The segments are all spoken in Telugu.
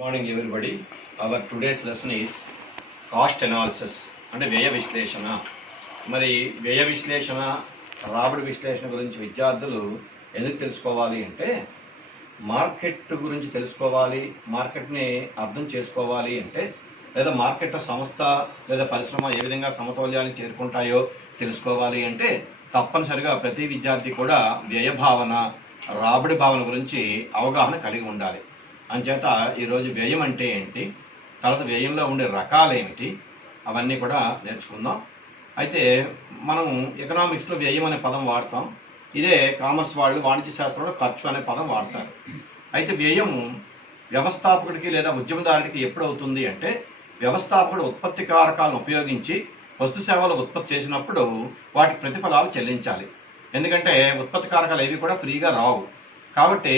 Morning everybody. Our today's lesson is cost analysis అంటే వ్యయ విశ్లేషణ. మరి వ్యయ విశ్లేషణ, రాబడి విశ్లేషణ గురించి విద్యార్థులు ఎందుకు తెలుసుకోవాలి అంటే, మార్కెట్ గురించి తెలుసుకోవాలి, మార్కెట్ని అర్థం చేసుకోవాలి అంటే, లేదా మార్కెట్ సంస్థ లేదా పరిశ్రమ ఏ విధంగా సమతౌల్యానికి చేరుకుంటాయో తెలుసుకోవాలి అంటే తప్పనిసరిగా ప్రతి విద్యార్థి కూడా వ్యయ భావన, రాబడి భావన గురించి అవగాహన కలిగి ఉండాలి. అంచేత ఈరోజు వ్యయం అంటే ఏంటి, తర్వాత వ్యయంలో ఉండే రకాలు ఏమిటి, అవన్నీ కూడా నేర్చుకుందాం. అయితే మనం ఎకనామిక్స్లో వ్యయం అనే పదం వాడతాం. ఇదే కామర్స్ వాళ్ళు వాణిజ్య శాస్త్రంలో ఖర్చు అనే పదం వాడతారు. అయితే వ్యయం వ్యవస్థాపకుడికి లేదా ఉద్యమదారుడికి ఎప్పుడు అవుతుంది అంటే, వ్యవస్థాపకుడు ఉత్పత్తి కారకాలను ఉపయోగించి వస్తు సేవలు ఉత్పత్తి చేసినప్పుడు వాటికి ప్రతిఫలాలు చెల్లించాలి. ఎందుకంటే ఉత్పత్తి కారకాలు ఏవి కూడా ఫ్రీగా రావు. కాబట్టి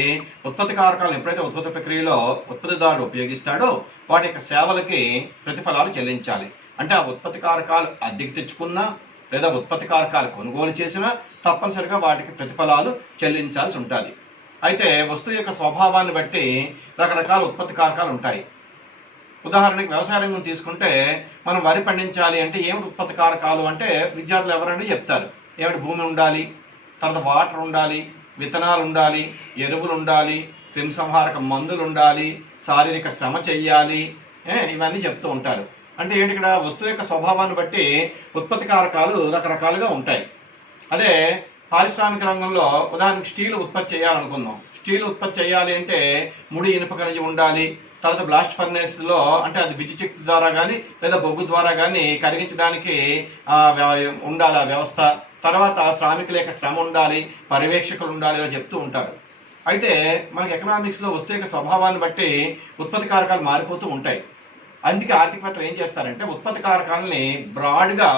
ఉత్పత్తి కారకాలను ఎప్పుడైతే ఉత్పత్తి ప్రక్రియలో ఉత్పత్తిదారుడు ఉపయోగిస్తాడో వాటి యొక్క సేవలకి ప్రతిఫలాలు చెల్లించాలి. అంటే ఆ ఉత్పత్తి కారకాలు అద్దెకి తెచ్చుకున్నా లేదా ఉత్పత్తి కారకాలు కొనుగోలు చేసినా తప్పనిసరిగా వాటికి ప్రతిఫలాలు చెల్లించాల్సి ఉంటుంది. అయితే వస్తువు యొక్క స్వభావాన్ని బట్టి రకరకాల ఉత్పత్తి కారకాలు ఉంటాయి. ఉదాహరణకి వ్యవసాయ రంగం తీసుకుంటే, మనం వరి పండించాలి అంటే ఏమిటి ఉత్పత్తి కారకాలు అంటే విద్యార్థులు ఎవరంటే చెప్తారు. ఏమిటి, భూమి ఉండాలి, తర్వాత వాటర్ ఉండాలి, విత్తనాలు ఉండాలి, ఎరువులు ఉండాలి, క్రిమిసంహారక మందులు ఉండాలి, శారీరక శ్రమ చెయ్యాలి, ఇవన్నీ చెప్తూ ఉంటారు. అంటే ఏంటి, ఇక్కడ వస్తువు యొక్క స్వభావాన్ని బట్టి ఉత్పత్తి కారకాలు రకరకాలుగా ఉంటాయి. అదే పారిశ్రామిక రంగంలో ఉదాహరణకు స్టీల్ ఉత్పత్తి చేయాలనుకుందాం. స్టీల్ ఉత్పత్తి చేయాలి అంటే ముడి ఇనుప ఖనిజం ఉండాలి, తర్వాత బ్లాస్ట్ ఫర్నేస్లో అంటే అది విద్యుత్ శక్తి ద్వారా కానీ లేదా బొగ్గు ద్వారా కానీ కరిగించడానికి ఉండాలి ఆ వ్యవస్థ. తర్వాత శ్రామికుల యొక్క శ్రమ ఉండాలి, పర్యవేక్షకులు ఉండాలి, ఇలా చెప్తూ ఉంటారు. అయితే మనకి ఎకనామిక్స్లో వస్తువు యొక్క స్వభావాన్ని బట్టి ఉత్పత్తి కారకాలు మారిపోతూ ఉంటాయి. అందుకే ఆర్థికవేత్తలు ఏం చేస్తారంటే ఉత్పత్తి కారకాలని బ్రాడ్గా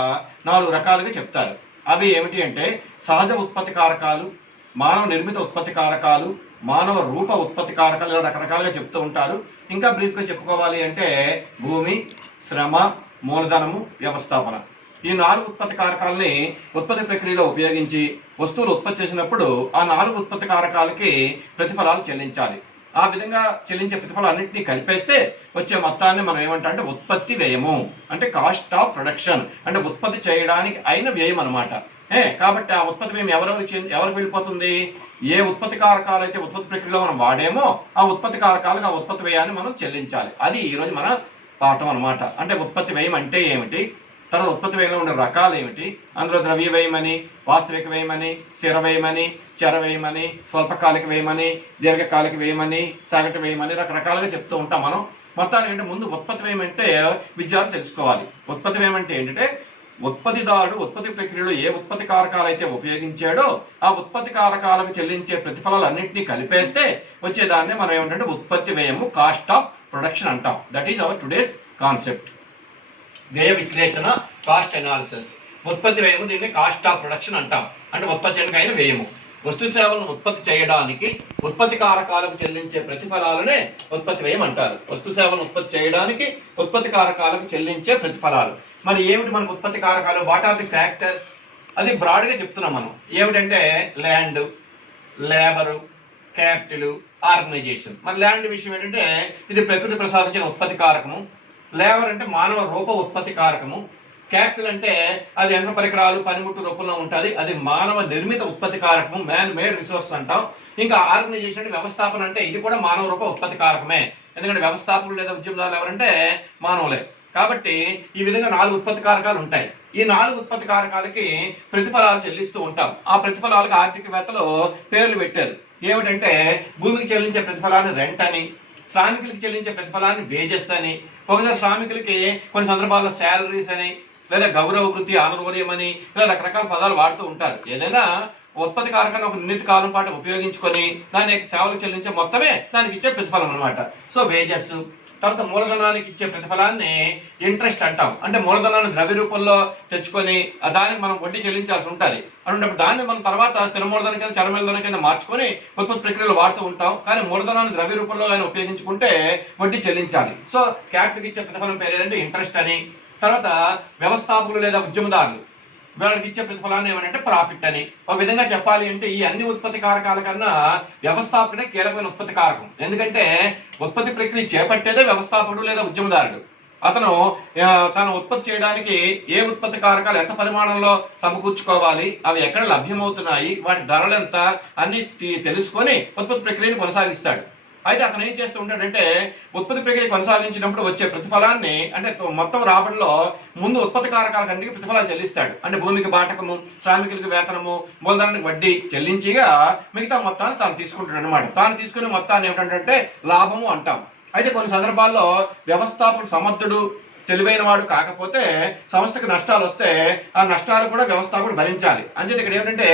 4 రకాలుగా చెప్తారు. అవి ఏమిటి అంటే, సహజ ఉత్పత్తి కారకాలు, మానవ నిర్మిత ఉత్పత్తి కారకాలు, మానవ రూప ఉత్పత్తి కారకాలు, ఇలా రకరకాలుగా చెప్తూ ఉంటారు. ఇంకా బ్రీఫ్గా చెప్పుకోవాలి అంటే భూమి, శ్రమ, మూలధనము, వ్యవస్థాపన, ఈ 4 ఉత్పత్తి కారకాలని ఉత్పత్తి ప్రక్రియలో ఉపయోగించి వస్తువులు ఉత్పత్తి చేసినప్పుడు ఆ 4 ఉత్పత్తి కారకాలకి ప్రతిఫలాలు చెల్లించాలి. ఆ విధంగా చెల్లించే ప్రతిఫలాలన్నింటినీ కలిపేస్తే వచ్చే మొత్తాన్ని మనం ఏమంటామంటే ఉత్పత్తి వ్యయము, అంటే కాస్ట్ ఆఫ్ ప్రొడక్షన్, అంటే ఉత్పత్తి చేయడానికి అయిన వ్యయం అనమాట. కాబట్టి ఆ ఉత్పత్తి వ్యయం ఎవరికి వెళ్ళిపోతుంది, ఏ ఉత్పత్తి కారకాలు అయితే ఉత్పత్తి ప్రక్రియలో మనం వాడేమో ఆ ఉత్పత్తి కారకాలకు ఆ ఉత్పత్తి వ్యయాన్ని మనం చెల్లించాలి. అది ఈరోజు మన పాఠం అనమాట. అంటే ఉత్పత్తి వ్యయం అంటే ఏమిటి, తర్వాత ఉత్పత్తి వ్యయంలో ఉండే రకాలు ఏమిటి, అందులో ద్రవ్య వ్యయమని, వాస్తవిక వ్యయమని, స్థిర వ్యయమని, చర వ్యయమని, స్వల్పకాలిక వ్యయమని, దీర్ఘకాలిక వ్యయమని, సగటు వ్యయమని రకరకాలుగా చెప్తూ ఉంటాం మనం. మొత్తానికి అంటే ముందు ఉత్పత్తి వ్యయం అంటే విద్యార్థులు తెలుసుకోవాలి. ఉత్పత్తి వ్యయం అంటే ఏంటంటే, ఉత్పత్తిదారుడు ఉత్పత్తి ప్రక్రియలో ఏ ఉత్పత్తి కారకాలు అయితే ఉపయోగించాడో ఆ ఉత్పత్తి కారకాలకు చెల్లించే ప్రతిఫలాలన్నింటినీ కలిపేస్తే వచ్చేదాన్ని మనం ఏమంటే ఉత్పత్తి వ్యయము, కాస్ట్ ఆఫ్ ప్రొడక్షన్ అంటాం. That is our today's concept. వ్యయ విశ్లేషణ, కాస్ట్ అనాలిసిస్. ఉత్పత్తి వ్యయము, దీన్ని కాస్ట్ ఆఫ్ ప్రొడక్షన్ అంటాం. అంటే ఉత్పత్తి చేయడానికి అయిన వ్యయము. వస్తు సేవలను ఉత్పత్తి చేయడానికి ఉత్పత్తి కారకాలకు చెల్లించే ప్రతిఫలాలనే ఉత్పత్తి వ్యయం అంటారు. వస్తు సేవలను ఉత్పత్తి చేయడానికి ఉత్పత్తి కారకాలకు చెల్లించే ప్రతిఫలాలు. మరి ఏమిటి మనకు ఉత్పత్తి కారకాలు, వాట్ ఆర్ ది ఫ్యాక్టర్స్, అది బ్రాడ్గా చెప్తున్నాం మనం. ఏమిటంటే ల్యాండ్, లేబరు, క్యాపిటల్, ఆర్గనైజేషన్. మరి ల్యాండ్ విషయం ఏంటంటే ఇది ప్రకృతి ప్రసాదించిన ఉత్పత్తి కారకము, లేబర్ అంటే మానవ రూప ఉత్పత్తి కారకము, క్యాపిటల్ అంటే అది యంత్ర పరికరాలు పనిముట్టు రూపంలో ఉంటుంది, అది మానవ నిర్మిత ఉత్పత్తి కారకము, మ్యాన్ మేడ్ రిసోర్స్ అంటాం. ఇంకా ఆర్గనైజేషన్ అంటే వ్యవస్థాపన, అంటే ఇది కూడా మానవ రూప ఉత్పత్తి కారకమే. ఎందుకంటే వ్యవస్థాపకులు లేదా ఉద్యమదారులు ఎవరంటే మానవులే. కాబట్టి ఈ విధంగా 4 ఉత్పత్తి కారకాలు ఉంటాయి. ఈ 4 ఉత్పత్తి కారకాలకి ప్రతిఫలాలు చెల్లిస్తూ ఉంటాం. ఆ ప్రతిఫలాలకు ఆర్థికవేత్తలు పేర్లు పెట్టారు. ఏమిటంటే భూమికి చెల్లించే ప్రతిఫలాన్ని రెంట్ అని, శ్రామికులకి చెల్లించే ప్రతిఫలాన్ని వేజెస్ అని, ఒకసారి శ్రామికులకి కొన్ని సందర్భాల్లో శాలరీస్ అని, లేదా గౌరవ వృత్తి, ఆనరోరియం అని, ఇలా రకరకాల పదాలు వాడుతూ ఉంటారు. ఏదైనా ఉత్పత్తి కారకాన్ని ఒక నిర్ణీత కాలం పాటు ఉపయోగించుకొని దాని యొక్క సేవలకు చెల్లించే మొత్తమే దానికి ఇచ్చే ప్రతిఫలం అనమాట. So wages. తర్వాత మూలధనానికి ఇచ్చే ప్రతిఫలాన్ని ఇంట్రెస్ట్ అంటాం. అంటే మూలధనాన్ని ద్రవ్య రూపంలో తెచ్చుకొని దానికి మనం వడ్డీ చెల్లించాల్సి ఉంటుంది. అన్నప్పుడు దాన్ని మనం తర్వాత స్థిర మూలధనం కింద, చర మూలధనం కింద మార్చుకొని ఉత్పత్తి ప్రక్రియలో వాడుతూ ఉంటాం. కానీ మూలధనాన్ని ద్రవ్య రూపంలో కానీ ఉపయోగించుకుంటే వడ్డీ చెల్లించాలి. సో క్యాపిటల్కి ఇచ్చే ప్రతిఫలం పేరు ఏదంటే ఇంట్రెస్ట్ అని. తర్వాత వ్యవస్థాపకులు లేదా ఉద్యమదారులు వాళ్ళకి ఇచ్చే ప్రతిఫలాన్ని ఏమంటే ప్రాఫిట్ అని. ఒక విధంగా చెప్పాలి అంటే ఈ అన్ని ఉత్పత్తి కారకాల కన్నా వ్యవస్థాపకుడే కీలకమైన ఉత్పత్తి కారకం. ఎందుకంటే ఉత్పత్తి ప్రక్రియ చేపట్టేదే వ్యవస్థాపకుడు లేదా ఉద్యమదారుడు. అతను తను ఉత్పత్తి చేయడానికి ఏ ఉత్పత్తి కారకాలు ఎంత పరిమాణంలో సమకూర్చుకోవాలి, అవి ఎక్కడ లభ్యమవుతున్నాయి, వాటి ధరలు ఎంత అన్ని తెలుసుకొని ఉత్పత్తి ప్రక్రియను కొనసాగిస్తాడు. అయితే అతను ఏం చేస్తూ ఉంటాడంటే ఉత్పత్తి ప్రక్రియ కొనసాగించినప్పుడు వచ్చే ప్రతిఫలాన్ని అంటే మొత్తం రాబడిలో ముందు ఉత్పత్తి కారకాలన్నిటికీ ప్రతిఫలాలు చెల్లిస్తాడు. అంటే భూమికి బాటకము, శ్రామికులకు వేతనము, మూలధనానికి వడ్డీ చెల్లించిగా మిగతా మొత్తాన్ని తాను తీసుకుంటాడు అనమాట. తాను తీసుకునే మొత్తాన్ని ఏమిటంటే లాభము అంటాం. అయితే కొన్ని సందర్భాల్లో వ్యవస్థాపకుడు సమర్థుడు, తెలివైన వాడు కాకపోతే సంస్థకు నష్టాలు వస్తే ఆ నష్టాలు కూడా వ్యవస్థాపకుడు భరించాలి. అంచేది ఇక్కడ ఏమిటంటే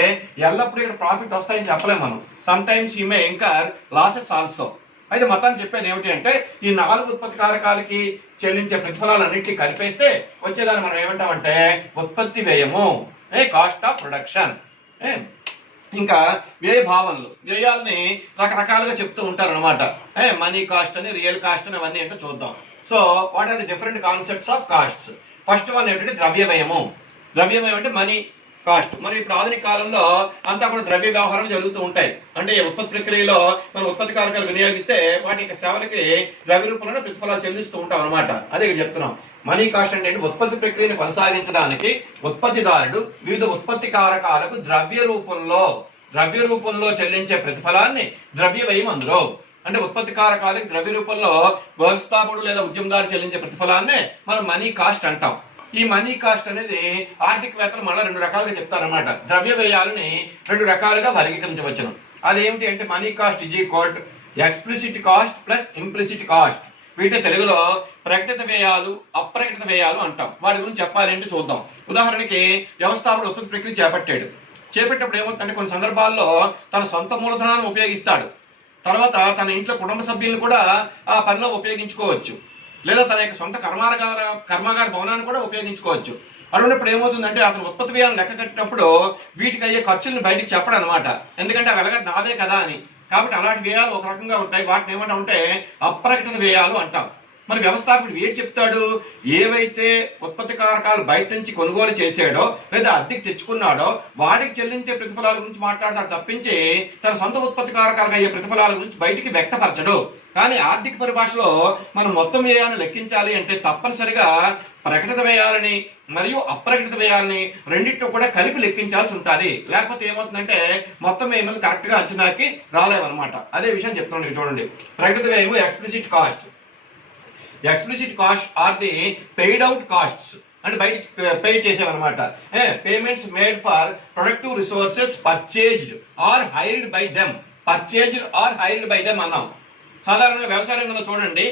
ఎల్లప్పుడూ ఇక్కడ ప్రాఫిట్ వస్తాయని చెప్పలేము మనం. సమ్ టైమ్స్ ఈ మే ఇంకర్ లాసెస్ ఆల్సో. అయితే మొత్తాన్ని చెప్పేది ఏమిటి అంటే ఈ 4 ఉత్పత్తి కారకాలకి చెల్లించే ప్రతిఫలాలన్నింటినీ కలిపేస్తే వచ్చేదాన్ని మనం ఏమంటామంటే ఉత్పత్తి వ్యయము, కాస్ట్ ఆఫ్ ప్రొడక్షన్. ఇంకా వ్యయ భావనలు, వ్యయాల్ని రకరకాలుగా చెప్తూ ఉంటారు అనమాట. మనీ కాస్ట్ అని, రియల్ కాస్ట్ అని, అవన్నీ ఏంటో చూద్దాం. So what are the different concepts of costs? First one ఏంటంటే ద్రవ్య వ్యయము. ద్రవ్య వ్యయం అంటే మనీ కాస్ట్. మరి ఇప్పుడు ఆధునిక కాలంలో అంతా కూడా ద్రవ్య వ్యవహారాలు జరుగుతూ ఉంటాయి. అంటే ఉత్పత్తి ప్రక్రియలో మనం ఉత్పత్తి కారకాలు వినియోగిస్తే వాటి యొక్క సేవలకి ద్రవ్య రూపంలో ప్రతిఫలాలు చెల్లిస్తూ ఉంటాం అనమాట. అదే ఇక్కడ చెప్తున్నాం. మనీ కాస్ట్ అంటే ఉత్పత్తి ప్రక్రియను కొనసాగించడానికి ఉత్పత్తిదారుడు వివిధ ఉత్పత్తి కారకాలకు ద్రవ్య రూపంలో చెల్లించే ప్రతిఫలాన్ని ద్రవ్య వ్యయం అందులో. అంటే ఉత్పత్తి కారకాలకి ద్రవ్య రూపంలో వ్యవస్థాపకుడు లేదా ఉద్యమదారు చెల్లించే ప్రతిఫలాన్నే మనం మనీ కాస్ట్ అంటాం. ఈ మనీ కాస్ట్ అనేది ఆర్థికవేత్తలు మళ్ళీ 2 రకాలుగా చెప్తారన్నమాట. ద్రవ్య వ్యయాలని 2 రకాలుగా వర్గీకరించవచ్చును. అదేమిటి అంటే money cost is equal explicit cost plus implicit cost. వీటి తెలుగులో ప్రకటిత వ్యయాలు, అప్రకటిత వ్యయాలు అంటాం. వాటి గురించి చెప్పాలి అంటే చూద్దాం. ఉదాహరణకి వ్యవస్థాపకుడు ఉత్పత్తి ప్రక్రియ చేపట్టేటప్పుడు ఏమవుతుందంటే కొన్ని సందర్భాల్లో తన సొంత మూలధనాన్ని ఉపయోగిస్తాడు. తర్వాత తన ఇంట్లో కుటుంబ సభ్యులను కూడా ఆ పనిలో ఉపయోగించుకోవచ్చు. లేదా తన యొక్క సొంత కర్మాగార భవనాన్ని కూడా ఉపయోగించుకోవచ్చు. అటువంటిప్పుడు ఏమవుతుందంటే అతను ఉత్పత్తి వ్యయాలను లెక్క కట్టినప్పుడు వీటికి అయ్యే ఖర్చులను బయటికి చెప్పడం అనమాట. ఎందుకంటే అవి ఎలాగ నావే కదా అని. కాబట్టి అలాంటి వ్యయాలు ఒక రకంగా ఉంటాయి. వాటిని ఏమంటామంటే అప్రకటిత వ్యయాలు అంటాం. మరి వ్యవస్థాపకుడు ఏం చెప్తాడు? ఏవైతే ఉత్పత్తి కారకాలు బయట నుంచి కొనుగోలు చేసాడో లేదా అద్దెకి తెచ్చుకున్నాడో వాటికి చెల్లించే ప్రతిఫలాల గురించి మాట్లాడతాడు తప్పించి తన సొంత ఉత్పత్తి కారకాలకు అయ్యే ప్రతిఫలాల గురించి బయటికి వ్యక్తపరచడు. కానీ ఆర్థిక పరిభాషలో మనం మొత్తం వ్యయాన్ని లెక్కించాలి అంటే తప్పనిసరిగా ప్రకటిత వ్యయాలని మరియు అప్రకటిత వ్యయాలని రెండింటితో కూడా కలిపి లెక్కించాల్సి ఉంటుంది. లేకపోతే ఏమవుతుందంటే మొత్తం వ్యయం కరెక్ట్ గా అంచనాకి రాలేమన్నమాట. అదే విషయం చెప్తున్నాను చూడండి. ప్రకటిత వ్యయము explicit cost. Explicit cost are the paid out costs. అంటే బయటికి పే చేసేవన్నమాట. Payments made for productive resources purchased or hired by them. Purchased or hired by them అన్నాం. సాధారణంగా వ్యవసాయ రంగంలో చూడండి,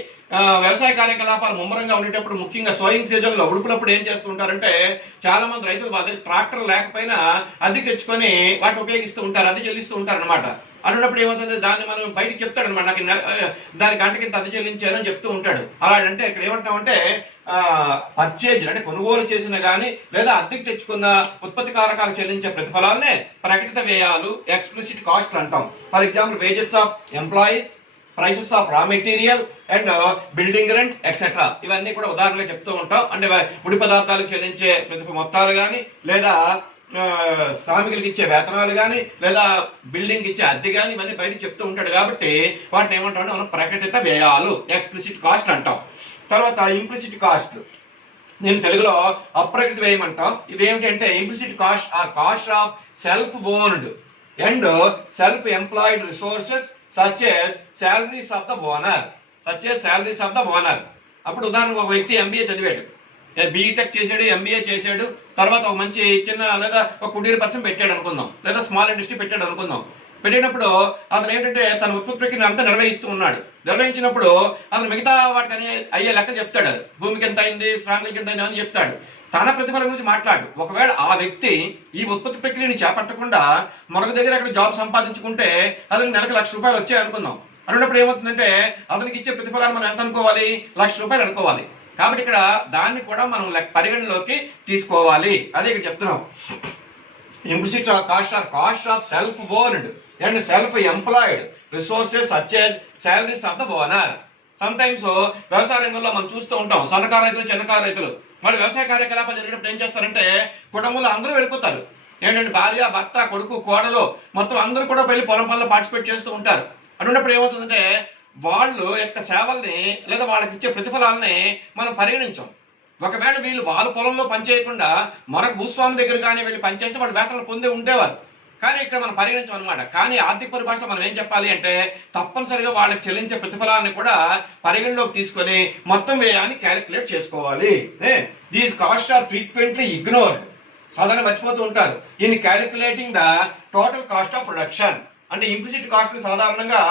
వ్యవసాయ కార్యకలాపాలు ముమ్మరంగా ఉండేటప్పుడు ముఖ్యంగా సోయింగ్ సీజన్ లో ఉడుపులప్పుడు ఏం చేస్తూ ఉంటారంటే చాలా మంది రైతులు మా దగ్గర ట్రాక్టర్ లేకపోయినా అద్దెకి తెచ్చుకొని వాటిని ఉపయోగిస్తూ ఉంటారు, అద్దె చెల్లిస్తూ ఉంటారు అనమాట. అన్నప్పుడు ఏమవుతుంది, దాన్ని మనం బయటకు చెప్తాడు అనమాట. నాకు దాని గంటకి ఇంత అద్దె చెల్లించానని చెప్తూ ఉంటాడు. అలాంటి ఇక్కడ ఏమంటామంటే పర్చేజ్ అంటే కొనుగోలు చేసిన కానీ లేదా అద్దెకి తెచ్చుకున్న ఉత్పత్తి కారకాలు చెల్లించే ప్రతిఫలాలనే ప్రకటిత వ్యయాలు, ఎక్స్ప్లిసిట్ కాస్ట్ అంటాం. For example wages of employees, prices of raw material and building rent etcetera. ఇవన్నీ కూడా ఉదాహరణగా చెప్తూ ఉంటాం. అంటే ముడి పదార్థాలకు చెల్లించే మొత్తాలు కానీ లేదా శ్రామికులకు ఇచ్చే వేతనాలు కానీ లేదా బిల్డింగ్ ఇచ్చే అద్దె కానీ ఇవన్నీ బయట చెప్తూ ఉంటాడు. కాబట్టి వాటిని ఏమంటాం మనం ప్రకటిత వ్యయాలు, ఎక్స్ప్లిసిట్ కాస్ట్ అంటాం. తర్వాత ఇంప్లిసిట్ కాస్ట్, నేను తెలుగులో అప్రకటిత వ్యయం అంటాం. ఇదేమిటి అంటే implicit cost or cost of self owned and self employed resources such as salaries of the owner. అప్పుడు ఉదాహరణకు ఒక వ్యక్తి ఎంబీఏ చదివాడు, బీటెక్ చేశాడు, ఎంబీఏ చేశాడు, తర్వాత ఒక మంచి చిన్న లేదా ఒక కుటీర పరిశ్రమ పెట్టాడు అనుకుందాం, లేదా స్మాల్ ఇండస్ట్రీ పెట్టాడు అనుకుందాం. పెట్టినప్పుడు అతను ఏంటంటే తన ఉత్పత్తి ప్రక్రియను అంతా నిర్వహిస్తూ ఉన్నాడు. నిర్వహించినప్పుడు అతను మిగతా వాటికి అయ్యే లెక్క చెప్తాడు. భూమికి ఎంత అయింది, శ్రామికులకి ఎంత అయింది అని చెప్తాడు. తన ప్రతిఫలం గురించి మాట్లాడు. ఒకవేళ ఆ వ్యక్తి ఈ ఉత్పత్తి ప్రక్రియని చేపట్టకుండా మరొక దగ్గర అక్కడ జాబ్ సంపాదించుకుంటే అతనికి నెలకు ₹1,00,000 వచ్చాయి అనుకుందాం. అన్నప్పుడు ఏమవుతుందంటే అతనికి ఇచ్చే ప్రతిఫలాన్ని మనం ఎంత అనుకోవాలి, ₹1,00,000 అనుకోవాలి. కాబట్టి ఇక్కడ దాన్ని కూడా మనం పరిగణలోకి తీసుకోవాలి. అదే ఇక్కడ చెప్తున్నాం. Implicit cost of self owned and self employed resources such as salaries of the owner. Some times వ్యవసాయ రంగంలో మనం చూస్తూ ఉంటాం, సన్నకారు రైతులు, చిన్నకారు రైతులు వాళ్ళు వ్యవసాయ కార్యకలాపాలు జరిగేటప్పుడు ఏం చేస్తారంటే కుటుంబంలో అందరూ వెళ్ళిపోతారు. ఏంటంటే భార్య, భర్త, కొడుకు, కోడలు మొత్తం అందరూ కూడా వెళ్ళి పొలం పనులు పార్టిసిపేట్ చేస్తూ ఉంటారు. అటువంటిప్పుడు ఏమవుతుందంటే వాళ్ళు యొక్క సేవల్ని లేదా వాళ్ళకి ఇచ్చే ప్రతిఫలాలని మనం పరిగణించాం. ఒకవేళ వీళ్ళు వాళ్ళ పొలంలో పనిచేయకుండా మరొక భూస్వామి దగ్గర కానీ వీళ్ళు పనిచేస్తే వాళ్ళు వేతనాలు పొందే ఉండేవారు. కానీ ఇక్కడ మనం పరిగణించాం అనమాట. కానీ ఆర్థిక పరిభాషలో మనం ఏం చెప్పాలి అంటే తప్పనిసరిగా వాళ్ళకి చెల్లించే ప్రతిఫలాన్ని కూడా పరిగణలోకి తీసుకొని మొత్తం వ్యయాన్ని క్యాలిక్యులేట్ చేసుకోవాలి. These cost are frequently ignored. సాధారణ మర్చిపోతూ ఉంటారు. In calculating the total cost of production అంటే ఇంప్లిసిట్ కాస్ట్ ని సాధారణంగా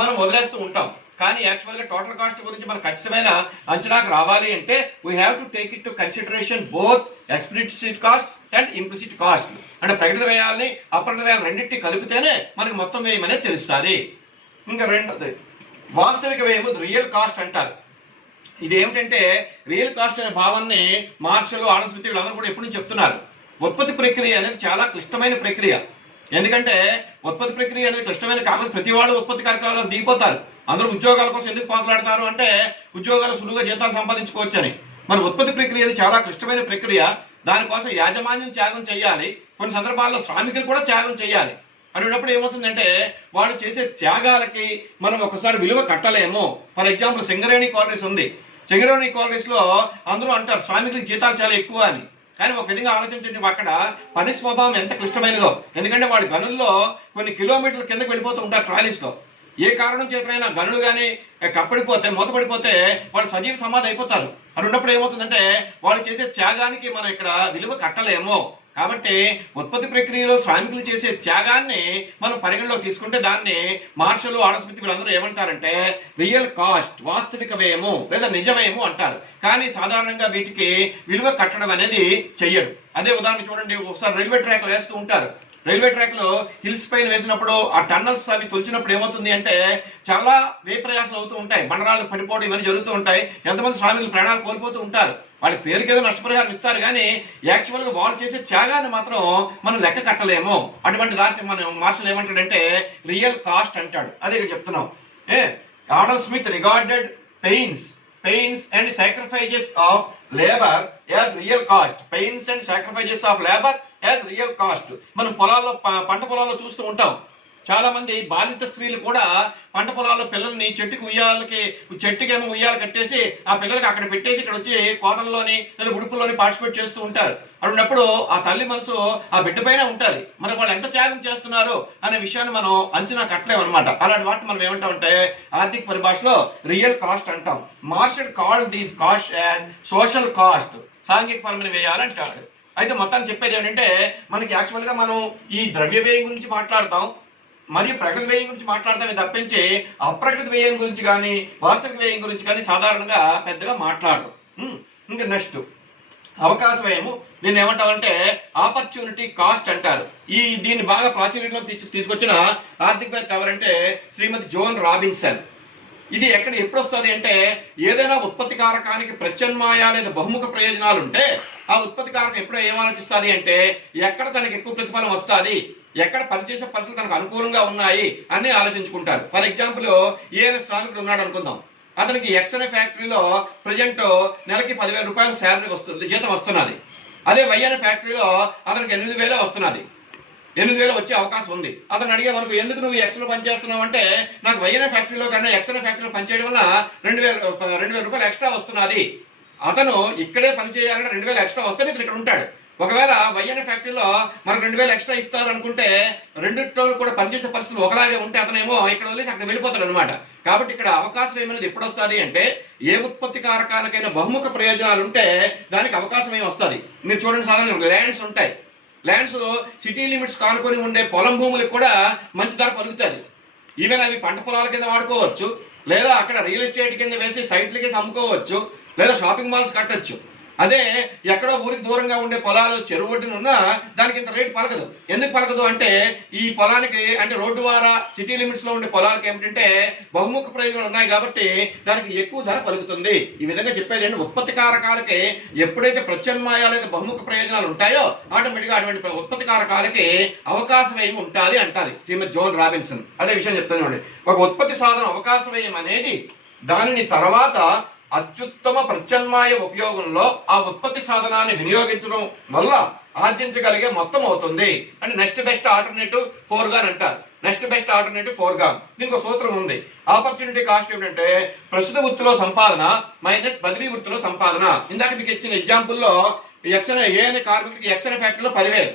మనం వదిలేస్తూ ఉంటాం. కానీ యాక్చువల్ గా టోటల్ కాస్ట్ గురించి మనకు ఖచ్చితమైన అంచనాకు రావాలి అంటే we have to take it to consideration both explicit cost and implicit cost. అంటే ప్రకటిత వ్యయాల్ని అప్రకటిత వ్యయాలు రెండింటినీ కలిపితేనే మనకి మొత్తం వ్యయం అనేది తెలుస్తుంది. ఇంకా రెండోది వాస్తవిక వ్యయము, రియల్ కాస్ట్ అంటారు. ఇది ఏమిటంటే రియల్ కాస్ట్ అనే భావాన్ని మార్షల్, ఆడమ్ స్మిత్ వీళ్ళందరూ కూడా ఎప్పుడు చెప్తున్నారు. ఉత్పత్తి ప్రక్రియ అనేది చాలా క్లిష్టమైన ప్రక్రియ. ఎందుకంటే ఉత్పత్తి ప్రక్రియ అనేది క్లిష్టమైన కాకపోతే ప్రతి వాళ్ళు ఉత్పత్తి కార్యక్రమాల్లో దిగిపోతారు. అందరూ ఉద్యోగాల కోసం ఎందుకు పాకులాడతారు అంటే ఉద్యోగాలు సులువుగా జీతాలు సంపాదించుకోవచ్చు అని. మరి ఉత్పత్తి ప్రక్రియ అనేది చాలా క్లిష్టమైన ప్రక్రియ. దానికోసం యాజమాన్యం త్యాగం చేయాలి, కొన్ని సందర్భాల్లో శ్రామికులు కూడా త్యాగం చేయాలి. అనేటప్పుడు ఏమవుతుందంటే వాళ్ళు చేసే త్యాగాలకి మనం ఒకసారి విలువ కట్టలేము. ఫర్ ఎగ్జాంపుల్ సింగరేణి కాలరీస్ ఉంది. సింగరేణి కాలరీస్ లో అందరూ అంటారు శ్రామికులకి జీతాలు చాలా ఎక్కువ అని. కానీ ఒక విధంగా ఆలోచించండి, అక్కడ పని స్వభావం ఎంత క్లిష్టమైనదో. ఎందుకంటే వాడి గనుల్లో కొన్ని కిలోమీటర్ల కిందకి వెళ్ళిపోతూ ఉంటారు ట్రాలీస్ లో. ఏ కారణం చేతనైనా గనులు కానీ కప్పడిపోతే, మూతపడిపోతే వాళ్ళు సజీవ సమాధి అయిపోతారు. అది ఉన్నప్పుడు ఏమవుతుందంటే వాళ్ళు చేసే త్యాగానికి మనం ఇక్కడ విలువ కట్టలేము. కాబట్టి ఉత్పత్తి ప్రక్రియలో శ్రామికులు చేసే త్యాగాన్ని మనం పరిగణలోకి తీసుకుంటే దాన్ని మార్షల్, ఆడమ్ స్మిత్ వీళ్ళందరూ ఏమంటారంటే రియల్ కాస్ట్, వాస్తవిక వ్యయము లేదా నిజ వ్యయము అంటారు. కానీ సాధారణంగా వీటికి విలువ కట్టడం అనేది చెయ్యరు. అదే ఉదాహరణ చూడండి, ఒకసారి రైల్వే ట్రాక్లు వేస్తూ ఉంటారు. రైల్వే ట్రాక్ లో హిల్స్ పైన వేసినప్పుడు ఆ టన్నల్స్ అవి తొలిచినప్పుడు ఏమవుతుంది అంటే చాలా వ్యయప్రయాసాలు అవుతూ ఉంటాయి, బండరాళ్ళు పడిపోవడం ఇవన్నీ జరుగుతూ ఉంటాయి. ఎంతమంది శ్రామికులు ప్రాణాలు కోల్పోతూ ఉంటారు. వాళ్ళ పేరుకి ఏదో నష్టపరిహారం ఇస్తారు కానీ యాక్చువల్ గా వాళ్ళు చేసే త్యాగాన్ని మాత్రం మనం లెక్క కట్టలేము. అటువంటి దాన్ని మనం మార్షల్ ఏమంటాడంటే రియల్ కాస్ట్ అంటాడు. అదే ఇక్కడ చెప్తున్నాం. Adam Smith regarded pains and sacrifices of labour as real cost. Pains and sacrifices of labour as real cost. మనం పొలాల్లో, పంట పొలాల్లో చూస్తూ ఉంటాం. చాలా మంది బాధిత స్త్రీలు కూడా పంట పొలాల్లో పిల్లల్ని చెట్టుకేమో ఉయ్యాలు కట్టేసి ఆ పిల్లలకి అక్కడ పెట్టేసి ఇక్కడ వచ్చి కోతల్లోని లేదా ఉడుపుల్లోని పార్టిసిపేట్ చేస్తూ ఉంటారు. అన్నప్పుడు ఆ తల్లి మనసు ఆ బిడ్డ పైన ఉంటుంది. మరి వాళ్ళు ఎంత త్యాగం చేస్తున్నారు అనే విషయాన్ని మనం అంచనా కట్టలేము అనమాట. అలాంటి వాటిని మనం ఏమంటామంటే ఆర్థిక పరిభాషలో రియల్ కాస్ట్ అంటాం. Marshall called these cost as social cost, సాంఘిక పరమైన వ్యయాలు అంటాడు. అయితే మొత్తాన్ని చెప్పేది ఏంటంటే మనకి యాక్చువల్ గా మనం ఈ ద్రవ్య వ్యయం గురించి మాట్లాడతాం మరియు ప్రకృతి వ్యయం గురించి మాట్లాడతామే తప్పించి అప్రకృతి వ్యయం గురించి కానీ వాస్తవిక వ్యయం గురించి కానీ సాధారణంగా పెద్దగా మాట్లాడరు. ఇంకా నెక్స్ట్ అవకాశ వ్యయము. దీన్ని ఏమంటామంటే ఆపర్చునిటీ కాస్ట్ అంటారు. దీన్ని బాగా ప్రాచుర్యంలోకి తీసుకొచ్చిన ఆర్థికవేత్త ఎవరంటే శ్రీమతి జోన్ రాబిన్సన్. ఇది ఎప్పుడు వస్తుంది అంటే ఏదైనా ఉత్పత్తి కారకానికి ప్రత్యామ్నాయ లేదా బహుముఖ ప్రయోజనాలు ఉంటే ఆ ఉత్పత్తి కారకం ఎప్పుడో ఏమాలోచిస్తుంది అంటే ఎక్కడ తనకి ఎక్కువ ప్రతిఫలం వస్తుంది, ఎక్కడ పనిచేసే పరిస్థితులు తనకు అనుకూలంగా ఉన్నాయి అని ఆలోచించుకుంటారు. ఫర్ ఎగ్జాంపుల్ ఏదైనా శ్రామికుడు ఉన్నాడు అనుకుందాం. అతనికి ఎక్స్ అనే ఫ్యాక్టరీలో ప్రజెంట్ నెలకి 10,000 రూపాయల శాలరీ వస్తుంది, జీతం వస్తున్నది. అదే వై అనే ఫ్యాక్టరీలో అతనికి 8,000 వస్తున్నది. 8,000 వచ్చే అవకాశం ఉంది. అతను అడిగే మనకు ఎందుకు నువ్వు ఎక్స్ లో పనిచేస్తున్నావు అంటే నాకు వై అనే ఫ్యాక్టరీలో కన్నా ఎక్స్ అనే ఫ్యాక్టరీలో పనిచేయడం వల్ల 2,000 రూపాయలు ఎక్స్ట్రా వస్తున్నది. అతను ఇక్కడే పనిచేయాలంటే 2,000 ఎక్స్ట్రా వస్తే ఇతను ఇక్కడ ఉంటాడు. ఒకవేళ వై అనే ఫ్యాక్టరీలో మనకు 2,000 ఎక్స్ట్రా ఇస్తారు అనుకుంటే రెండిట్లో కూడా పనిచేసే పరిస్థితులు ఒకలాగే ఉంటే అతనేమో ఇక్కడ వదిలేసి అక్కడ వెళ్ళిపోతాడు అనమాట. కాబట్టి ఇక్కడ అవకాశం ఏమైనా ఎప్పుడు వస్తుంది అంటే ఏ ఉత్పత్తి కారకానికైనా బహుముఖ ప్రయోజనాలు ఉంటే దానికి అవకాశం ఏమి వస్తుంది. మీరు చూడండి, సాధారణ ల్యాండ్స్ ఉంటాయి. ల్యాండ్స్ సిటీ లిమిట్స్ కానుకొని ఉండే పొలం భూములకు కూడా మంచి ధర పలుకుతుంది. ఈవెన్ అవి పంట పొలాల కింద వాడుకోవచ్చు, లేదా అక్కడ రియల్ ఎస్టేట్ కింద వేసి సైట్లకి అమ్ముకోవచ్చు, లేదా షాపింగ్ మాల్స్ కట్టచ్చు. అదే ఎక్కడో ఊరికి దూరంగా ఉండే పొలాలు చెరువు ఒడ్డున ఉన్నా దానికి ఇంత రేటు పలకదు. ఎందుకు పలకదు అంటే ఈ పొలానికి అంటే రోడ్డు ద్వారా సిటీ లిమిట్స్ లో ఉండే పొలాలకు ఏమిటంటే బహుముఖ ప్రయోజనాలు ఉన్నాయి కాబట్టి దానికి ఎక్కువ ధర పలుకుతుంది. ఈ విధంగా చెప్పేది ఏంటి, ఉత్పత్తి కారకాలకి ఎప్పుడైతే ప్రత్యామ్నాయాలు బహుముఖ ప్రయోజనాలు ఉంటాయో ఆటోమేటిక్గా అటువంటి ఉత్పత్తి కారకాలకి అవకాశ వ్యయం ఉంటుంది అంటారు శ్రీమతి జోన్ రాబిన్సన్. అదే విషయం చెప్తాను. ఒక ఉత్పత్తి సాధన అవకాశ వ్యయం అనేది దానిని తర్వాత అత్యుత్తమ ప్రత్యామ్నాయ ఉపయోగంలో ఆ ఉత్పత్తి సాధనాన్ని వినియోగించడం వల్ల ఆర్జించగలిగే మొత్తం అవుతుంది. అంటే నెక్స్ట్ బెస్ట్ ఆల్టర్నేటివ్ ఫోర్గాన్ అంటారు. Next best alternative foregone. దీనికి సూత్రం ఉంది. ఆపర్చునిటీ కాస్ట్ ఏమిటంటే ప్రస్తుత వృత్తిలో సంపాదన మైనస్ బదిలీ వృత్తిలో సంపాదన. ఇందాక మీకు ఇచ్చిన ఎగ్జాంపుల్లో ఏ అనే కార్మికుడికి ఎక్స్ అనే ఫ్యాక్టరీలో 10,000.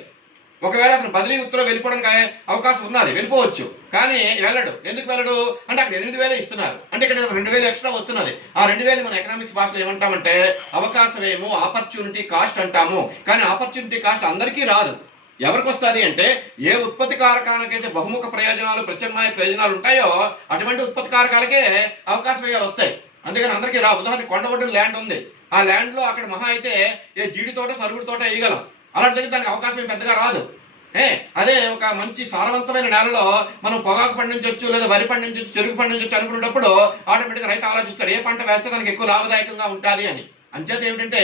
ఒకవేళ అతను బదిలీ వృత్తిలో వెళ్ళిపోవడానికి అవకాశం ఉన్నది, వెళ్ళిపోవచ్చు. కానీ వెళ్ళడు. ఎందుకు వెళ్ళడు అంటే అక్కడ 8,000 ఇస్తున్నారు, అంటే ఇక్కడ 2,000 ఎక్స్ట్రా వస్తున్నది. ఆ 2,000 మన ఎకనామిక్స్ భాషలో ఏమంటామంటే అవకాశమేమో ఆపర్చునిటీ కాస్ట్ అంటాము. కానీ ఆపర్చునిటీ కాస్ట్ అందరికీ రాదు. ఎవరికి వస్తుంది అంటే ఏ ఉత్పత్తి కారకాలకైతే బహుముఖ ప్రయోజనాలు ప్రత్యామ్నాయ ప్రయోజనాలు ఉంటాయో అటువంటి ఉత్పత్తి కారకాలకే అవకాశ వ్యయాలు వస్తాయి. అందుకని అందరికీ రా. ఉదాహరణకి కొండబొడ్డున ల్యాండ్ ఉంది. ఆ ల్యాండ్ లో అక్కడ మహా అయితే ఏ జీడి తోట సరుగుడు తోట వేయగలం. అలాంటి దగ్గర దానికి అవకాశం పెద్దగా రాదు. అదే ఒక మంచి సారవంతమైన నేలలో మనం పొగాకు పండించవచ్చు, లేదా వరి పండించవచ్చు, చెరుకు పండించవచ్చు అనుకున్నప్పుడు ఆటోమేటిక్గా రైతు ఆలోచిస్తాడు ఏ పంట వేస్తే దానికి ఎక్కువ లాభదాయకంగా ఉంటుంది అని. అంచేత ఏమిటంటే